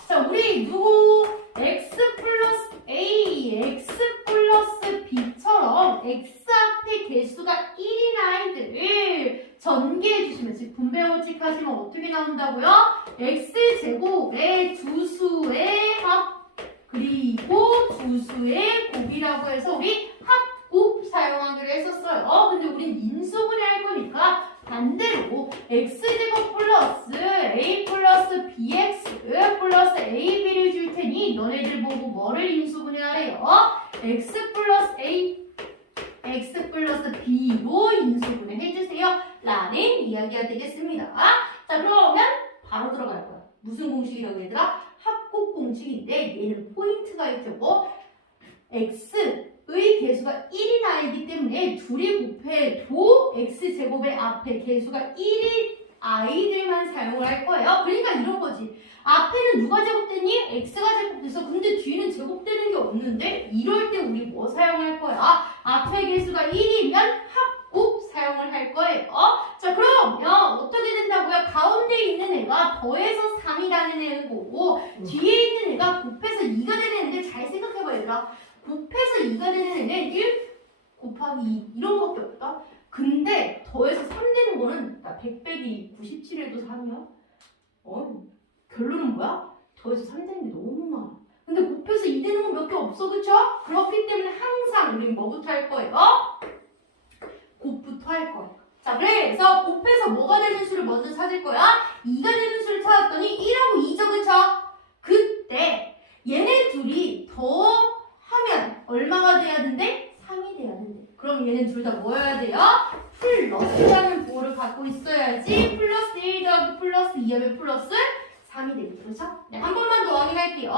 자, 우리 누구? x 플러스 a, x 플러스 b처럼 x 앞에 개수가 1인 아이들을 전개해 주시면, 즉 분배 법칙하시면 어떻게 나온다고요? x제곱의 두 수의 합 그리고 두 수의 곱이라고 해서 우리 합곱 사용하기로 했었어요. 근데 우린 인수분해 할 거니까 반대로 x제곱 플러스 a 플러스 bx 플러스 ab를 줄 테니 너네들 보고 뭐를 인수분해하래요? x 플러스 a, x 플러스 b로 인수분해 해주세요 라는 이야기가 되겠습니다. 자, 그러면 바로 들어갈 거야. 무슨 공식이라고 얘들아? 합곱 공식인데 얘는 포인트가 있죠. x의 개수가 1인 아이기 때문에 둘이 곱해도 x제곱의 앞에 개수가 1인 아이들만 사용을 할 거예요. 그러니까 이런 거지. 앞에는 누가 제곱되니? x가 제곱돼서 근데 뒤는 제곱되는 게 없는데 이럴 때 우리 뭐 사용할 거야? 앞에 개수가 1이면 합곱 사용을 할 거예요. 자, 그러면 어떻게 된다고요? 가운데 있는 애가 더해서 3이라는 애고 뒤에 있는 애가 곱해서 2가 되는 애인데 잘 생각해봐 얘들아. 곱해서 2가 되는 애는 1 곱하기 2 이런 거밖에 없다. 근데 더해서 3 되는 거는 나 100 빼기 97에도 3이야? 결론은 뭐야? 더해서 3 되는 게 너무 많아. 근데 곱해서 2 되는 건 몇 개 없어, 그쵸? 그렇기 때문에 항상 우리는 뭐부터 할 거예요? 곱부터 할 거예요. 자, 그래서 곱해서 뭐가 되는 수를 먼저 찾을 거야? 2가 되는 수를 찾았더니 1하고 2죠, 그쵸? 그때 얘네 둘이 더하면 얼마가 돼야 된대? 3이 돼야 된대. 그럼 얘는 둘 다 뭐여야 돼요? 플러스라는 부호를 갖고 있어야지 플러스 1 더하기 플러스 2 하면 플러스 3이 되겠죠, 그렇죠? 네, 한 번만 더 확인할게요.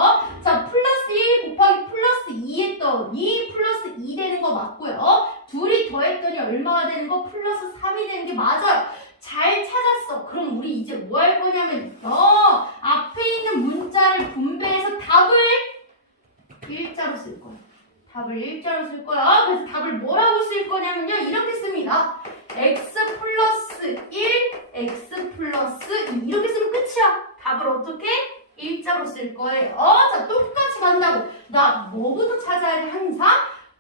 자, 플러스 1 곱하기 플러스 2 했더니 플러스 2 되는 거 맞고요. 둘이 더했더니 얼마가 되는 거? 플러스 3이 되는 게 맞아요. 잘 찾았어. 그럼 우리 이제 뭐 할 거냐면 앞에 있는 문자를 분배해서 답을 일자로 쓸 거야. 답을 일자로 쓸 거야. 그래서 답을 뭐라고 쓸 거냐면요. 이렇게 씁니다. x 플러스 1, x 플러스 2 이렇게 쓰면 끝이야. 답을 어떻게? 일자로 쓸 거예요. 자, 똑같이 간다고. 나 뭐부터 찾아야 돼? 항상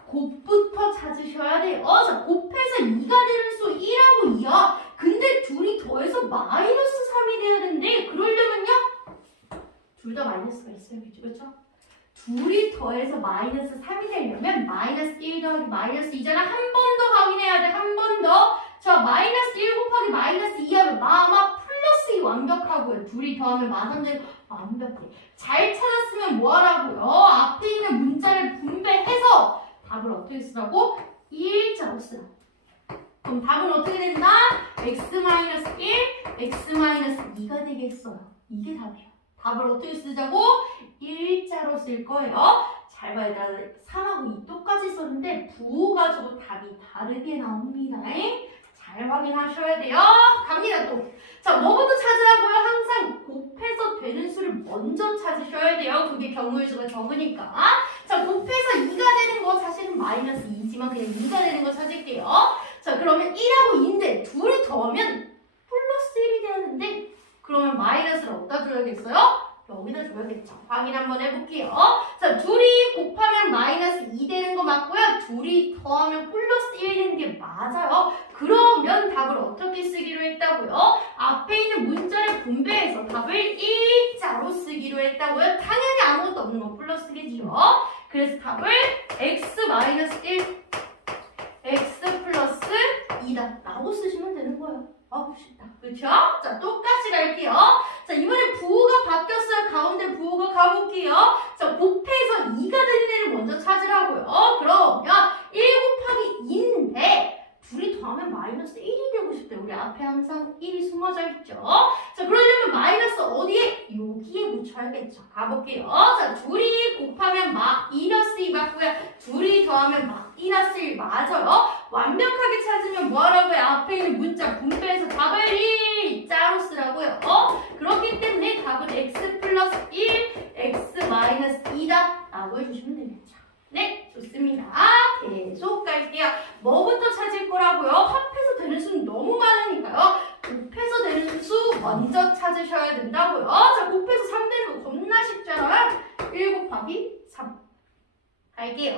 곱부터 찾으셔야 돼요. 자, 곱해서 2가 되는 수 1하고 2야. 근데 둘이 더해서 마이너스 3이 돼야 되는데 그러려면요. 둘 다 마이너스가 있어요. 그렇죠? 둘이 더해서 마이너스 3이 되려면 마이너스 1 더하기 마이너스 2잖아. 한 번 더 확인해야 돼. 한 번 더. 자, 마이너스 1 곱하기 마이너스 2 하면 마마 플러스 2 완벽하고요. 둘이 더하면 마삼되고 완벽해. 잘 찾았으면 뭐 하라고요? 앞에 있는 문자를 분배해서 답을 어떻게 쓰라고? 일자로 쓰라고. 그럼 답은 어떻게 된다? x-1, x-2가 되겠어요. 이게 답이에요. 답을 어떻게 쓰자고? 일자로 쓸 거예요. 잘 봐야 돼. 3하고 2 똑같이 썼는데 부호 가지고 답이 다르게 나옵니다. 잘 확인하셔야 돼요. 갑니다 또. 자, 뭐부터 찾으라고요? 항상 곱해서 되는 수를 먼저 찾으셔야 돼요. 그게 경우의 수가 적으니까. 자, 곱해서 2가 되는 거 사실은 마이너스 2지만 그냥 2가 되는 거 찾을게요. 자, 그러면 1하고 2인데 둘이 더하면 플러스 1이 되는데 그러면 마이너스를 어디다 줘야겠어요? 여기다 줘야겠죠. 확인 한번 해볼게요. 자, 둘이 곱하면 마이너스 2 되는 거 맞고요. 둘이 더하면 플러스 1 되는 게 맞아요. 그러면 답을 어떻게 쓰기로 했다고요? 앞에 있는 문자를 분배해서 답을 일자로 쓰기로 했다고요. 당연히 아무것도 없는 건 플러스겠지요. 그래서 답을 x-1, x 플러스 2다 라고 쓰시면 되는 거예요. 쉽다. 그쵸? 자, 똑같이 갈게요. 자, 이번에 부호가 바뀌었어요. 가운데 부호가 가볼게요. 자, 곱해서 2가 되는 애를 먼저 찾으라고요. 그러면 1 곱하기 2인데 둘이 더하면 마이너스 1이 되고 싶대요. 우리 앞에 항상 1이 숨어져 있죠. 자, 그러려면 마이너스 어디에? 여기에 붙여야겠죠. 가볼게요. 자, 둘이 곱하면 마이너스 2 맞고요. 둘이 더하면 마이너스 1 맞아요. 완벽하게 찾으면 뭐하라고요? 앞에 있는 문자 분배해서 답을 일자로 쓰라고요. 그렇기 때문에 답은 x 플러스 1, x 마이너스 2다 라고 해주시면 되겠죠. 네, 좋습니다. 계속 갈게요. 뭐부터 찾을 거라고요? 합해서 되는 수는 너무 많으니까요. 곱해서 되는 수 먼저 찾으셔야 된다고요. 자, 곱해서 3 되는 거 겁나 쉽잖아요. 1 곱하기 3. 갈게요.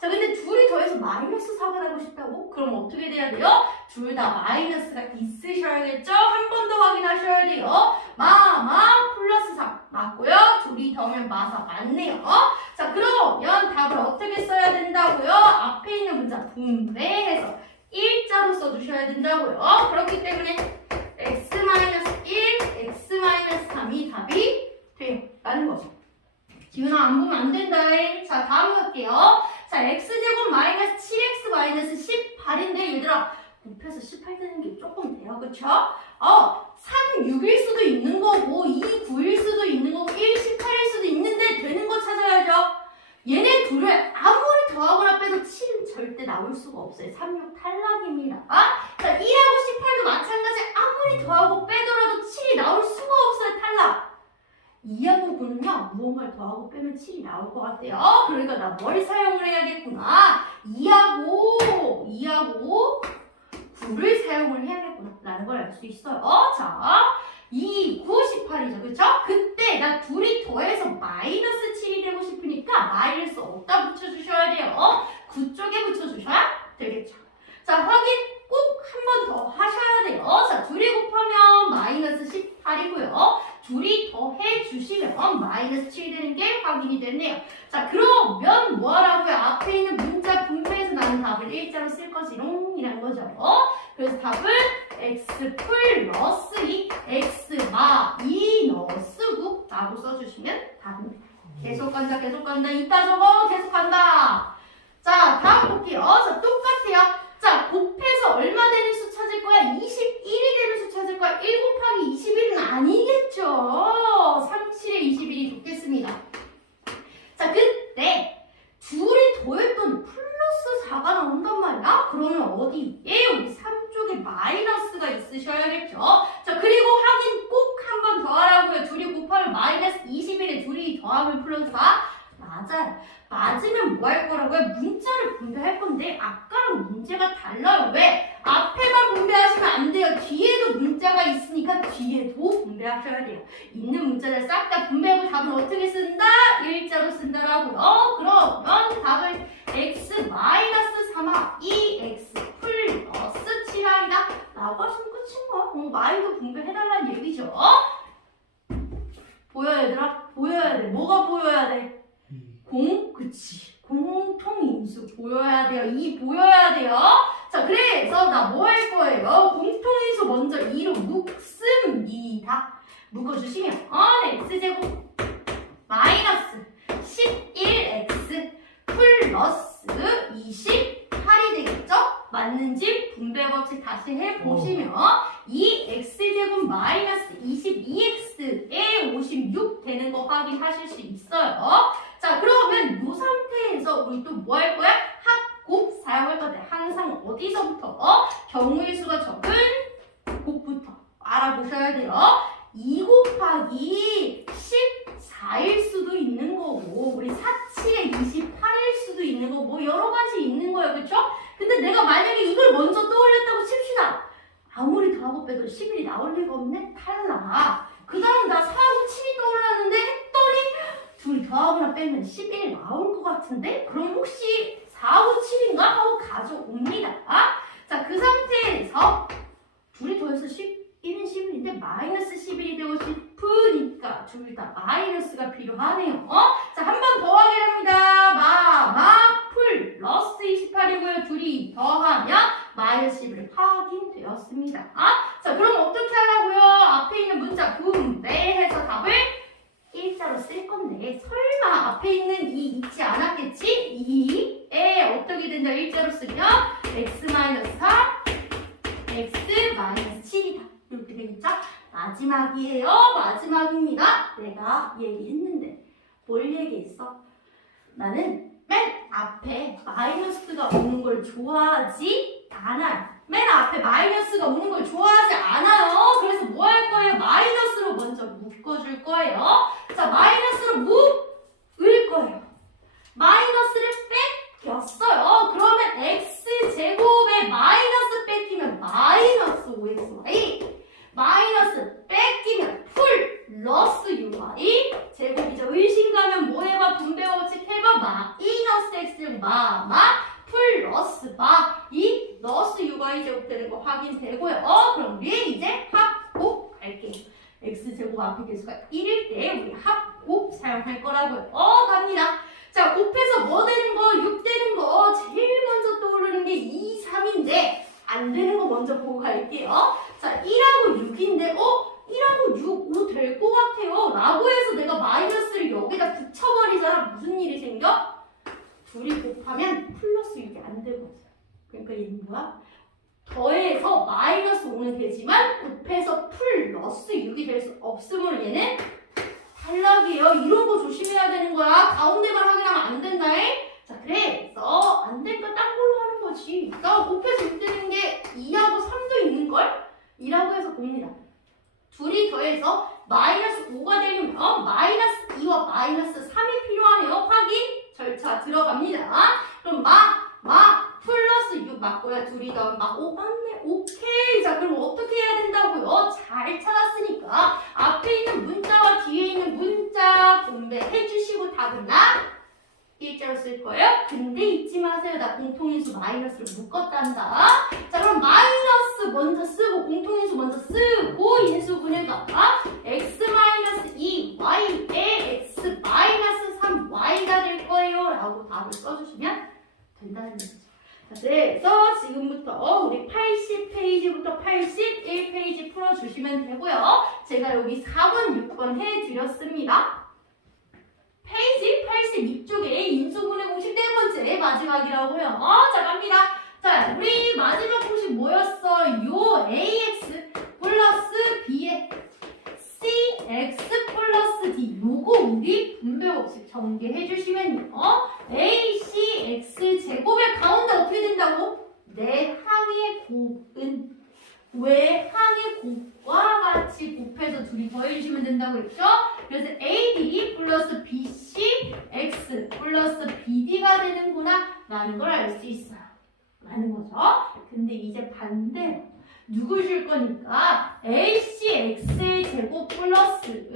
자, 근데 둘이 더해서 마이너스 4가 나고 싶다고? 그럼 어떻게 돼야 돼요? 둘 다 마이너스가 있으셔야겠죠? 한 번 더 확인하셔야 돼요. 플러스 3 맞고요. 둘이 더하면 마사 맞네요. 자, 그러면 답을 어떻게 써야 된다고요? 앞에 있는 문자 분배해서 일자로 써주셔야 된다고요. 그렇기 때문에 x-1, x-3이 답이 돼요. 라는 거죠. 지훈아 안 보면 안 된다. 자, 다음 갈게요. 자, x제곱 마이너스 7x 마이너스 18인데 얘들아 곱해서 18 되는 게 조금 돼요. 그쵸? 3, 6일 수도 있는 거고 2, 9일 수도 있는 거고 1, 18일 수도 있는데 되는 거 찾아야죠. 얘네 둘을 아무리 더하거나 빼도 7은 절대 나올 수가 없어요. 3, 6 탈락입니다. 자, 2하고 18도 마찬가지. 아무리 더하고 빼더라도 7이 나올 수가 없어요. 탈락. 2하고 9는요, 무언가를 더하고 빼면 7이 나올 것 같아요. 그러니까 나 뭘 사용을 해야겠구나. 2하고 9를 사용을 해야겠구나. 라는 걸 알 수 있어요. 자, 2, 9, 18이죠. 그쵸? 그때 나 둘이 더해서 마이너스 7이 되고 싶으니까 마이너스 어디다 붙여주셔야 돼요? 9 쪽에 붙여주셔야 되겠죠. 자, 확인 꼭 한 번 더 하셔야 돼요. 자, 둘이 곱하면 마이너스 18이고요. 둘이 더해 주시면 마이너스 7 되는 게 확인이 됐네요. 자, 그러면 뭐 하라고요? 앞에 있는 문자 분배해서 나는 답을 일자로 쓸 것이롱 이라는 거죠. 그래서 답은 x 플러스 2, x 마이너스 9 라고 써주시면 답입니다. 계속 간다, 계속 간다. 이따 적어, 계속 간다. 자, 다음 볼게요. 자, 똑같아요. 자, 곱해서 얼마 되는 수 찾을 거야? 21이 되는 수 찾을 거야? 1 곱하기 21은 아니겠죠? 3, 7에 21이 좋겠습니다. 자, 그때 둘이 더했더니 플러스 4가 나온단 말이야? 그러면 어디에? 여기 3쪽에 마이너스가 있으셔야겠죠? 자, 그리고 확인 꼭 한 번 더 하라고요. 둘이 곱하면 마이너스 21에 둘이 더하면 플러스 4? 맞아요. 맞으면 뭐 할 거라고요? 문자를 분배할 건데 아까랑 문제가 달라요. 왜? 앞에만 분배하시면 안 돼요. 뒤에도 문자가 있으니까 뒤에도 분배하셔야 돼요. 있는 문자를 싹 다 분배하고 답은 어떻게 쓴다? 일자로 쓴다라고요. 그러면 답을 x-3하 2x 플러스 7하이다 라고 하시면 끝인 거야. 마이도 분배해달라는 얘기죠. 보여 얘들아? 보여야 돼. 뭐가 보여야 돼? 그치. 공통인수 보여야 돼요. 2 보여야 돼요. 자, 그래서 나 뭐 할 거예요? 공통인수 먼저 2로 묶습니다. 묶어주시면 x제곱 마이너스 11x 플러스 28이 되겠죠? 맞는지 분배 법칙 다시 해보시면 이 x제곱 마이너스 22x에 56 되는 거 확인하실 수 있어요. 자, 그러면 이 상태에서 우리 또 뭐 할 거야? 합곱 사용할 건데 항상 어디서부터? 경우의 수가 적은 곱부터 알아보셔야 돼요. 2 곱하기 14일 수도 있는 거고 우리 4,7에 28일 수도 있는 거고 뭐 여러 가지 있는 거예요. 그쵸? 근데 내가 만약에 이걸 먼저 떠올렸다고 칩시다. 아무리 더하고 빼도 11이 나올 리가 없네? 탈락. 그 다음 나 4하고 7이 떠올랐는데 했더니 둘이 더하거나 빼면 11이 나올 것 같은데? 그럼 혹시 4하고 7인가? 하고 가져옵니다. 자, 그 상태에서 둘이 더해서 1은 11인데 마이너스 11이 되고 싶으니까 둘 다 마이너스가 필요하네요. 자, 한 번 더 확인합니다. 플러스 28이고요. 둘이 더하면 마이너스 11 확인되었습니다. 자, 그럼 어떻게 하려고요? 앞에 있는 문자 분배해서 답을 일자로 쓸 건데 설마 앞에 있는 2 잊지 않았겠지? 2에 어떻게 된다? 일자로 쓰면 x-4 x-7이다. 이렇게 되겠죠? 마지막이에요. 마지막입니다. 내가 얘기했는데 뭘 얘기했어? 나는 맨 앞에 마이너스가 오는 걸 좋아하지 않아요. 맨 앞에 마이너스가 오는 걸 좋아하지 않아요. 그래서 뭐 할 거예요? 마이너스로 먼저 묶어줄 거예요. 자, 마이너스로 묶을 거예요. 마이너스를 왔어요. 그러면 x제곱에 마이너스 뺏기면 마이너스 5xy 마이너스 뺏기면 플러스 6y 제곱이죠. 의심 가면 뭐 해봐? 분배 법칙 해봐. 마이너스 x제곱 플러스 이 너스 6y 제곱 되는 거 확인되고요. 그럼 우리 이제 합곱 갈게요. x제곱 앞에 개수가 1일 때 우리 합곱 사용할 거라고요. 갑니다. 자, 곱해서 뭐 되는 거? 6 되는 거. 제일 먼저 떠오르는 게 2, 3인데 안 되는 거 먼저 보고 갈게요. 자, 1하고 6인데 1하고 6, 5 될 것 같아요. 라고 해서 내가 마이너스를 여기다 붙여버리잖아. 무슨 일이 생겨? 둘이 곱하면 플러스 6이 안 되거든. 그러니까 얘는 뭐야? 더해서 마이너스 5는 되지만 곱해서 플러스 6이 될 수 없으므로 얘는 탈락이에요. 이런 거 조심해야 되는 거야. 가운데만 확인하면 안 된다잉. 자, 그래서 안 되니까 딴 걸로 하는 거지. 나 곱해서 6 되는 게 2하고 3도 있는걸? 이라고 해서 봅니다. 둘이 더해서 마이너스 5가 되면 마이너스 2와 마이너스 3이 필요하네요. 확인 절차 들어갑니다. 그럼 플러스 6 맞고요. 둘이 더하면 5 맞네. 오케이. 자, 그럼 어떻게 해야 된다고요? 잘 찾았으니까 앞에 있는 문자와 뒤에 있는 문자 분배해 주시고 답은 일자로 쓸 거예요. 근데 잊지 마세요. 나 공통인수 마이너스를 묶었단다. 자, 그럼 마이너스 먼저 쓰고 공통인수 먼저 쓰고 인수분해가 x-2y에 x-3y가 될 거예요. 라고 답을 써주시면 된다는 얘기죠. 자, 그래서 지금부터 우리 80페이지부터 81페이지 풀어주시면 되고요. 제가 여기 4번, 6번 해드렸습니다. 페이지 82쪽에 인수분해 공식 네 번째 마지막이라고요. 자, 갑니다. 자, 우리 마지막 공식 뭐였어? 요 ax 플러스 b에 cx 플러스 d 요거 우리 분배 법칙 전개해 주시면요. a, c, x 제곱의 가운데 어떻게 된다고? 내항의 곱은 외항의 곱과 같이 곱해서 둘이 더해주시면 된다고 그랬죠? 그래서 AD 플러스 BC X 플러스 BD가 되는구나 라는 걸 알 수 있어요. 라는 거죠. 근데 이제 반대로 누굴 줄 거니까 ACX의 제곱 플러스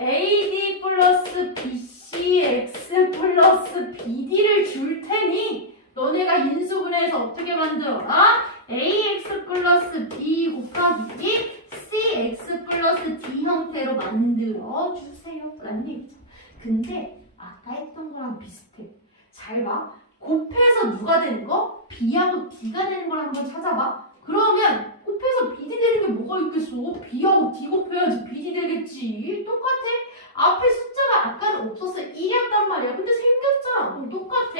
AD 플러스 BCX 플러스 BD를 줄 테니 너네가 인수분해해서 어떻게 만들어라? AX 플러스 B 곱하기 CX 플러스 D 형태로 만들어주세요. 라는 얘기죠. 근데 아까 했던 거랑 비슷해. 잘 봐. 곱해서 누가 되는 거? B하고 D가 되는 걸 한번 찾아봐. 그러면 곱해서 BD 되는 게 뭐가 있겠어? B하고 D 곱해야지 BD 되겠지. 똑같아. 앞에 숫자가 아까는 없었어. 1이었단 말이야. 근데 생겼잖아. 그럼 똑같아.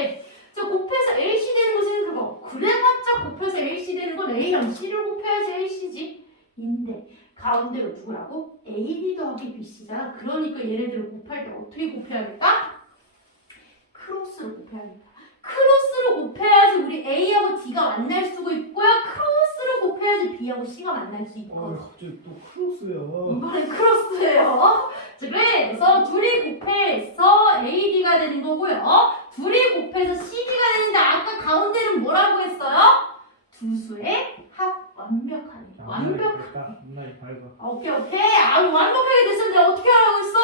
자, 곱해서 LC 되는 거 생각해봐. 그래봤자 곱해서 LC 되는 건 A랑 C를 곱해야지 LC지. 인데 가운데로 누구라고? AD 더하기 BC잖아. 그러니까 얘네들을 곱할 때 어떻게 곱해야겠다? 크로스로 곱해야겠다. 크로스로 곱해야지 우리 A하고 D가 만날 수가 있고요. 크로스로 곱해야지 B하고 C가 만날 수 있고. 갑자기 또 크로스야. 이번엔 크로스예요. 자, 그래서 둘이 곱해서 AD가 되는 거고요. 둘이 곱해서 CD가 되는데 아까 가운데는 뭐라고 했어요? 두 수의 합 완벽하네. 완벽하네. 앞날이 밝아. 오케이. 완벽하게 됐었는데 어떻게 하라고 했어?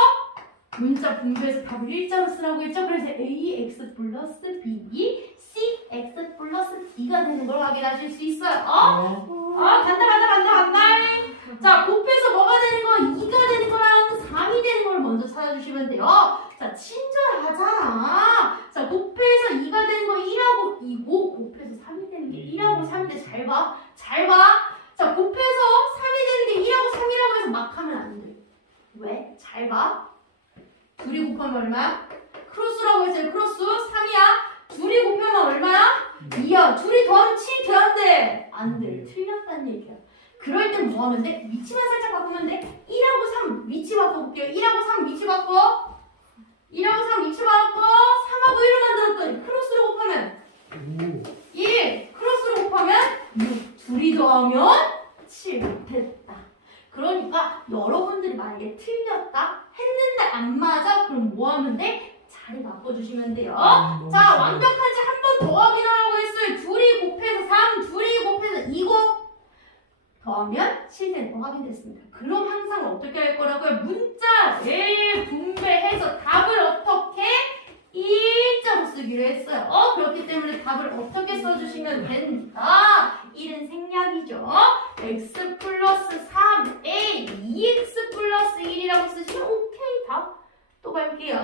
문자 분배해서 답을 일자로 쓰라고 했죠. 그래서 AX 플러스 B, CX 플러스 D가 되는 걸 확인하실 수 있어요. 간다. 자, 곱해서 뭐가 되는 거? 2가 되는 거랑 3이 되는 걸 먼저 찾아주시면 돼요. 자, 친절하잖아. 자, 곱해서 2가 되는 거 1하고 2고 곱해서 3이 되는 게 1하고 3인데 잘 봐. 자, 곱해서 3이 되는 게 1하고 3이라고 해서 막 하면 안 돼. 왜? 잘 봐. 둘이 곱하면 얼마야? 크로스라고 했어요. 크로스 3이야. 둘이 곱하면 얼마야? 2야. 둘이 더하면 7 돼안돼? 안 돼. 틀렸다는 얘기야. 그럴 땐 뭐 하면 돼? 위치만 살짝 바꾸면 돼. 1하고 3 위치 바꿔볼게요. 1하고 3 위치 바꿔. 1하고 3 위치 바꿔. 3하고 1을 만들었더니 크로스로 곱하면 1. 크로스로 곱하면 6. 둘이 더하면 7. 됐다. 그러니까 여러분들이 만약에 틀렸다 했는데 안 맞아? 그럼 뭐 하면 돼? 자리 바꿔주시면 돼요. 자, 완벽한지 한 번 더 확인하라고 했어요. 둘이 곱해서 3, 둘이 곱해서 2 더하면 7 되는 거 확인됐습니다. 그럼 항상 어떻게 할 거라고요? 문자를 분배해서 답을 어떻게? 일자로 쓰기로 했어요. 그렇기 때문에 답을 어떻게 써주시면 된다? 1은 생략이죠. x 플러스 3에 2x 플러스 1이라고 쓰시면 오케이 답. 또 갈게요.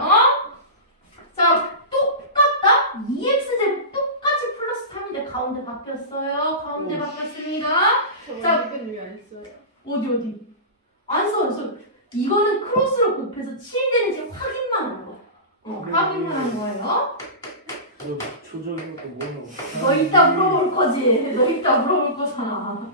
자, 똑같다. 2x제곱 똑같이 플러스 3인데 가운데 바뀌었어요. 가운데 바뀌었습니다. 자, 왜안 했어요? 어디? 안 써. 이거는 크로스로 곱해서 7 되는지 확인만 하는 거야. 확인만 하는 거예요. 조적인 것도 모르고. 너 이따 물어볼 거지. 너 이따 물어볼 거잖아.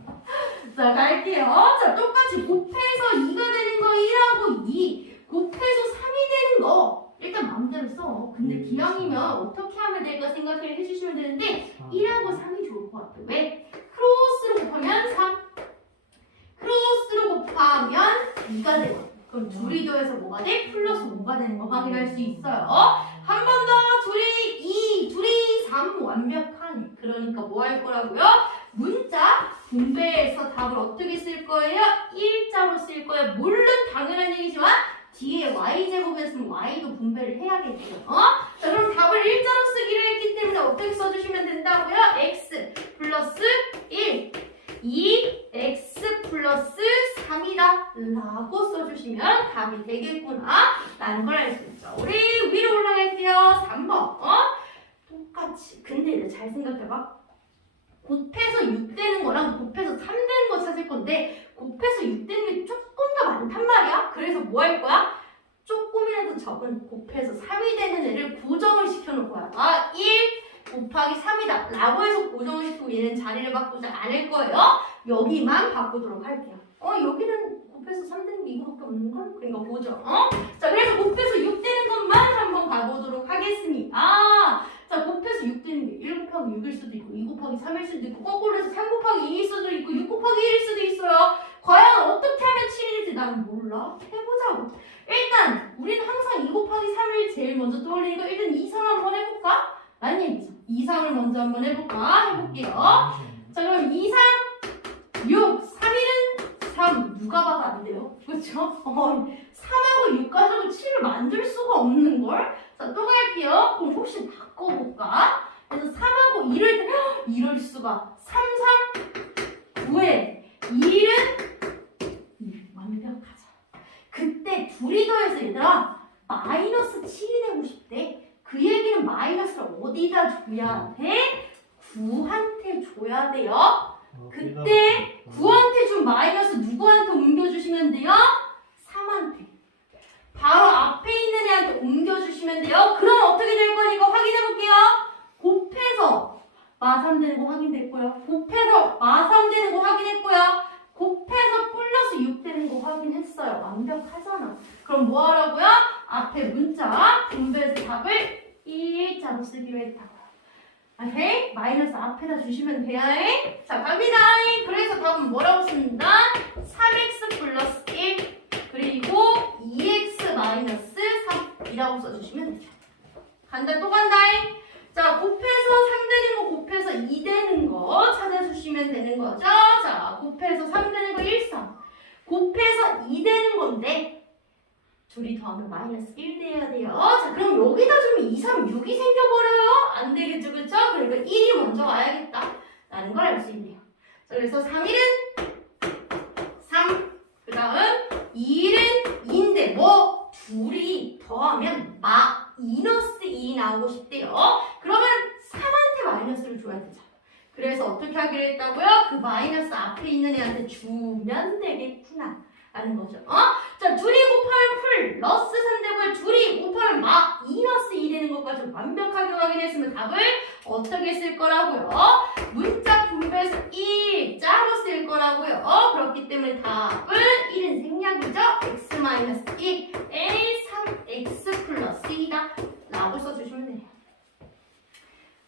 자, 갈게요. 자, 똑같이 곱해서 2가 되는 거 1하고 2, 곱해서 3이 되는 거 일단 마음대로 써. 근데 기왕이면 어떻게 하면 될까 생각을 해주시면 되는데 1하고 3이 좋을 것 같아. 왜? 크로스로 곱하면 3, 크로스로 곱하면 2가 되고, 그럼 둘이 더해서 뭐가 돼? 플러스 5가 되는 거 확인할 수 있어요. 한 번 더 둘이 2, 둘이 3 완벽하네. 그러니까 뭐 할 거라고요? 문자 분배해서 답을 어떻게 쓸 거예요? 일자로 쓸 거예요. 물론 당연한 얘기지만 뒤에 y제곱이었으면 y도 분배를 해야겠죠. 자, 그럼 답을 일자로 쓰기로 했기 때문에 어떻게 써주시면 된다고요? x 플러스 1, 2x 플러스 3이다 라고 써주시면 답이 되겠구나 라는 걸 알 수 있죠. 우리 위로 올라갈게요. 3번. 똑같이. 근데 잘 생각해봐. 곱해서 6 되는 거랑 곱해서 3 되는 거 찾을 건데 곱해서 6 되는 게 조금 더 많단 말이야. 그래서 뭐 할 거야? 조금이라도 적은 곱해서 3이 되는 애를 고정을 시켜놓을 거야. 1 곱하기 3이다 라고 해서 고정을 시키고 얘는 자리를 바꾸지 않을 거예요. 여기만 바꾸도록 할게요. 여기는 곱해서 3 되는 게 이거밖에 없는 걸? 그러니까 고정. 자, 그래서 곱해서 6 되는 것만 한번 가보도록 하겠습니다. 자, 곱해서 6 되는 게 1 곱하기 6일 수도 있고 2 곱하기 3일 수도 있고 거꾸로 해서 3 곱하기 2일 수도 있고 6 곱하기 1일 수도 있어요. 과연 어떻게 하면 7일지 나는 몰라. 해보자고. 일단 우리는 항상 2 곱하기 3일 제일 먼저 떠올리니까 일단 이상 한번 해볼까? 라는 얘기죠. 이상을 먼저 한번 해볼까? 해볼게요. 자, 그럼 2, 3, 6, 3일은 3 누가 봐도 안 돼요. 그렇죠? 3하고 6 가지고 7을 만들 수가 없는걸? 자, 또 갈게요. 그럼 혹시 바꿔볼까? 그래서 3하고 2를 이럴 수가. 3, 3, 9에 2는 완벽하자. 그때 둘이 더해서 얘들아 마이너스 7이 되고 싶대. 그 얘기는 마이너스를 어디다 줘야 돼? 9한테 줘야 돼요. 그때 9한테 준 마이너스 누구한테 옮겨주시면 돼요? 3한테. 바로 앞에 있는 애한테 옮겨주시면 돼요. 그럼 어떻게 될 거니까 확인해볼게요. 곱해서 마3 되는 거 확인됐고요. 곱해서 마3 되는 거 확인했고요. 곱해서 플러스 6 되는 거 확인했어요. 완벽하잖아. 그럼 뭐 하라고요? 앞에 문자 분배해서 답을 일자로 쓰기로 했다고. 오케이? 마이너스 앞에다 주시면 돼요. 자, 갑니다. 그래서 답은 뭐라고 씁니다? 3x 플러스 1 그리고 2x 마이너스 3이라고 써주시면 되죠. 간다, 또 간다. 자, 곱해서 3 되는 거, 곱해서 2 되는 거 찾아주시면 되는 거죠. 자, 곱해서 3 되는 거 1, 3. 곱해서 2 되는 건데 둘이 더하면 마이너스 1 돼야 돼요. 자, 그럼 여기다 주면 2, 3, 6이 생겨버려요. 안 되겠죠, 그쵸? 그러니까 1이 먼저 와야겠다 라는 걸 알 수 있네요. 자, 그래서 3일은 3, 그 다음 2일은 2인데 뭐 둘이 더하면 마이너스 2 나오고 싶대요. 그러면 3한테 마이너스를 줘야 되죠. 그래서 어떻게 하기로 했다고요? 그 마이너스 앞에 있는 애한테 주면 되겠구나 라는 거죠. 자, 둘이 곱하면 플러스 3 되고요. 둘이 곱하면 마이너스 2 되는 것까지 완벽하게 확인했으면 답을 어떻게 쓸 거라고요? 문자 분배해서 일자로 쓸 거라고요. 그렇기 때문에 답은 1은 생략이죠. x-1 L 3x 플러스 2다 라고 써주시면 돼요.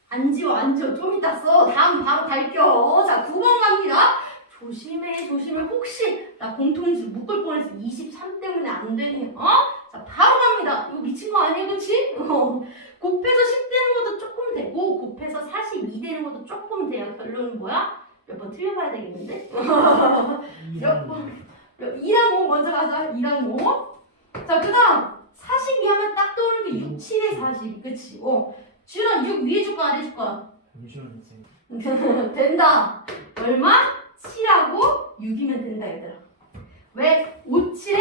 안 지워. 좀 이따 써. 다음 바로 갈게요. 자, 9번 갑니다. 조심해. 혹시 나 공통인수 묶을 뻔해서 23 때문에 안 되네. 자, 바로 갑니다. 이거 미친 거 아니야, 그치? 곱해서 10 되는 것도 조금 되고 곱해서 42 되는 것도 조금 돼요. 결론은 뭐야? 몇 번 틀려봐야 되겠는데? 몇 번? 2랑 5 먼저 가자. 2랑 5. 자, 그 다음 42 하면 딱 떠오르는 게 6, 7에 40. 그치? 지훈아 6 위에 줄 거야? 아래 줄 거야? 잠시만요 선생님. 된다. 얼마? 7하고 6이면 된다 얘들아. 왜? 5, 7에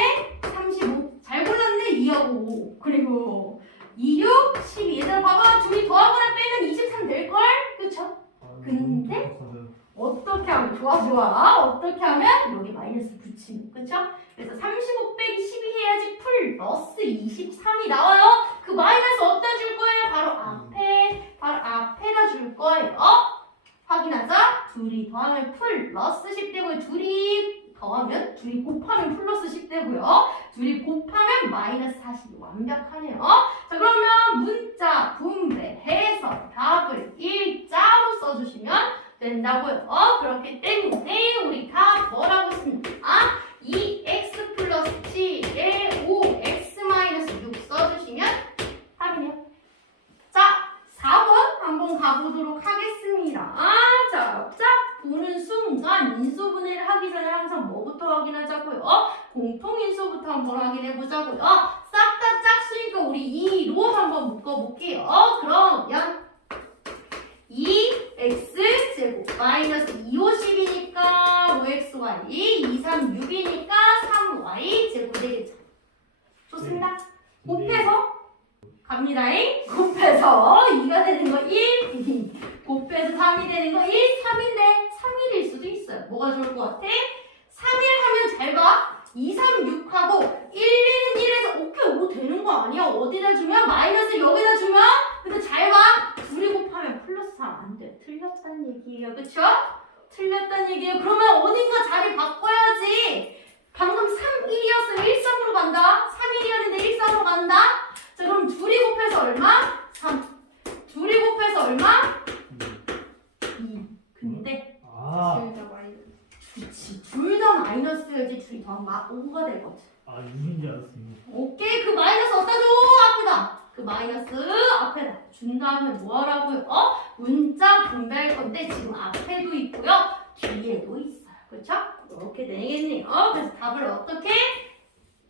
35. 잘 골랐네. 2하고 5. 그리고 2, 6, 12. 얘들아 봐봐. 둘이 더하거나 빼면 23 될걸? 그쵸? 근데? 어떻게 하면 좋아. 어떻게 하면 여기 마이너스 붙이면. 그쵸? 그래서 35 빼기 12 해야지 플러스 23이 나와요. 그 마이너스 어디다 줄 거예요? 바로 앞에다 줄 거예요. 확인하자. 둘이 더하면 플러스 10 되고요. 둘이 곱하면 플러스 10 되고요. 둘이 곱하면 마이너스 40. 완벽하네요. 자, 그러면 문자 분배해서 답을 일자로 써주시면 된다고요. 그렇기 때문에 우리 다 뭐라고 했습니다? 2x 플러스 7에 5x 마이너스 6 써주시면 답이네요. 자, 4번 한번 가보도록 하겠습니다. 자, 보는 순간 인수분해를 하기 전에 항상 뭐부터 확인하자고요? 공통인수부터 한번 확인해보자고요. 싹 다 짝수니까 우리 2로 한번 묶어볼게요. 그러면 2x 제곱 마이너스 2, 50이니까 5xy 2, 3, 6이니까 3y 제곱 되겠죠. 좋습니다. 곱해서 갑니다잉. 곱해서 2가 되는 거 1, 2. 곱해서 3이 되는 거 1, 3인데 3이 될 수도 있어요. 뭐가 좋을 것 같아? 3일 하면 잘 봐. 2, 3, 6하고 1, 2는 1에서 오케이 5 되는 거 아니야? 어디다 주면? 마이너스를 여기다 주면? 근데 잘 봐. 둘이 곱하면 플러스 3 안 돼. 틀렸다는 얘기예요. 그쵸? 틀렸다는 얘기예요. 그러면 어딘가 자리 바꿔야지. 방금 3, 1이었으면 1, 3으로 간다. 3, 1이었는데 1, 3으로 간다. 자, 그럼 둘이 곱해서 얼마? 3. 둘이 곱해서 얼마? 2. 근데 그치. 둘 다 마이너스여야지 둘이 더하면 5가 되거든. 6인 줄 알았습니다. 오케이. 그 마이너스 어디다 줘? 앞에다. 그 마이너스 앞에다 준 다음에 뭐 하라고요? 문자 분배할 건데 지금 앞에도 있고요. 뒤에도 있어요. 그렇죠? 이렇게 되겠네요. 그래서 답을 어떻게?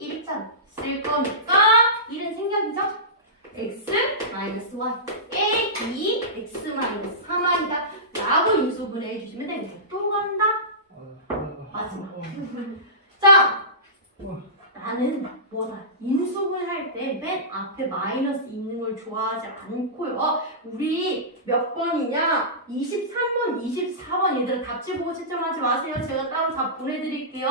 1자로 쓸 거니까 1은 생략이죠? x 마이너스 y 2 x 마이너스 3y다 라고 인수분해 해주시면 됩니다. 또 간다? 마지막. 자, 나는 뭐다? 인수분해 할 때 맨 앞에 마이너스 있는 걸 좋아하지 않고요. 우리 몇 번이냐? 23번, 24번 얘들아 답지 보고 채점하지 마세요. 제가 따로 답 보내드릴게요.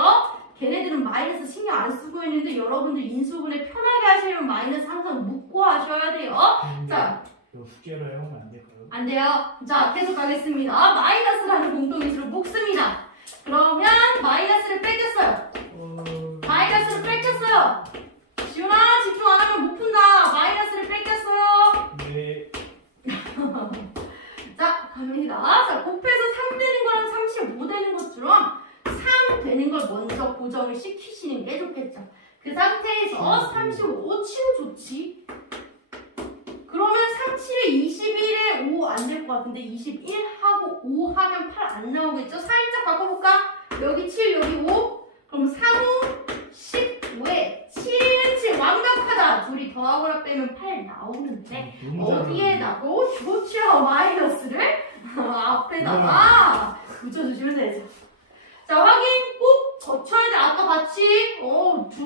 걔네들은 마이너스 신경 안 쓰고 있는데 여러분들 인수분해 편하게 하시려면 마이너스 항상 묶고 하셔야 돼요. 자, 이거 숙제로 해오면 안 될까요? 안 돼요. 자, 계속 가겠습니다. 마이너스라는 공통인수를 묶습니다. 그러면 마이너스를 뺏겼어요. 마이너스를 뺏겼어요. 지훈아, 집중 안 하면 못 푼다. 마이너스를 뺏겼어요. 네. 자, 갑니다. 자, 곱해서 3 되는 거랑 35 되는 것처럼 3 되는 걸 먼저 고정을 시키시는 게 좋겠죠. 그 상태에서 35 치우 좋지. 그러면 37에 21에 5 안 될 것 같은데 21하고 5 하면 8 안 나오겠죠? 살짝 바꿔볼까? 여기 7, 여기 5. 그럼 3, 5, 15에 7 완벽하다. 둘이 더하거나 빼면 8 나오는데 어디에다가 좋죠. 마이너스를 앞에다가 붙여주시면 되죠. 자, 확인 꼭 거쳐야 돼. 아까 같이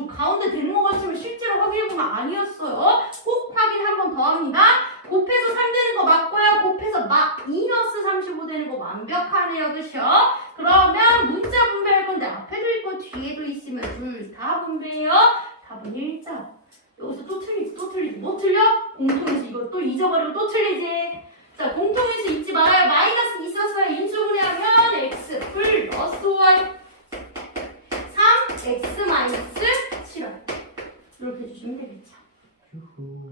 가운데 되는 것 같으면 실제로 확인해보면 아니었어요. 꼭 확인 한 번 더 합니다. 곱해서 3 되는 거 맞고요. 곱해서 마이너스 35 되는 거 완벽하네요. 그쵸? 그러면 문자 분배할 건데 앞에도 있고 뒤에도 있으면 둘 다 분배해요. 답은 1자. 여기서 또 틀리지. 뭐 틀려? 공통인수 이거 또 잊어버리고 또 틀리지. 자, 공통인수 잊지 말아요. 마이너스 있었어요. 인수분해하면 x 플러스 y 3x 마이너스 7y 이렇게 해주시면 되겠죠. 휴후.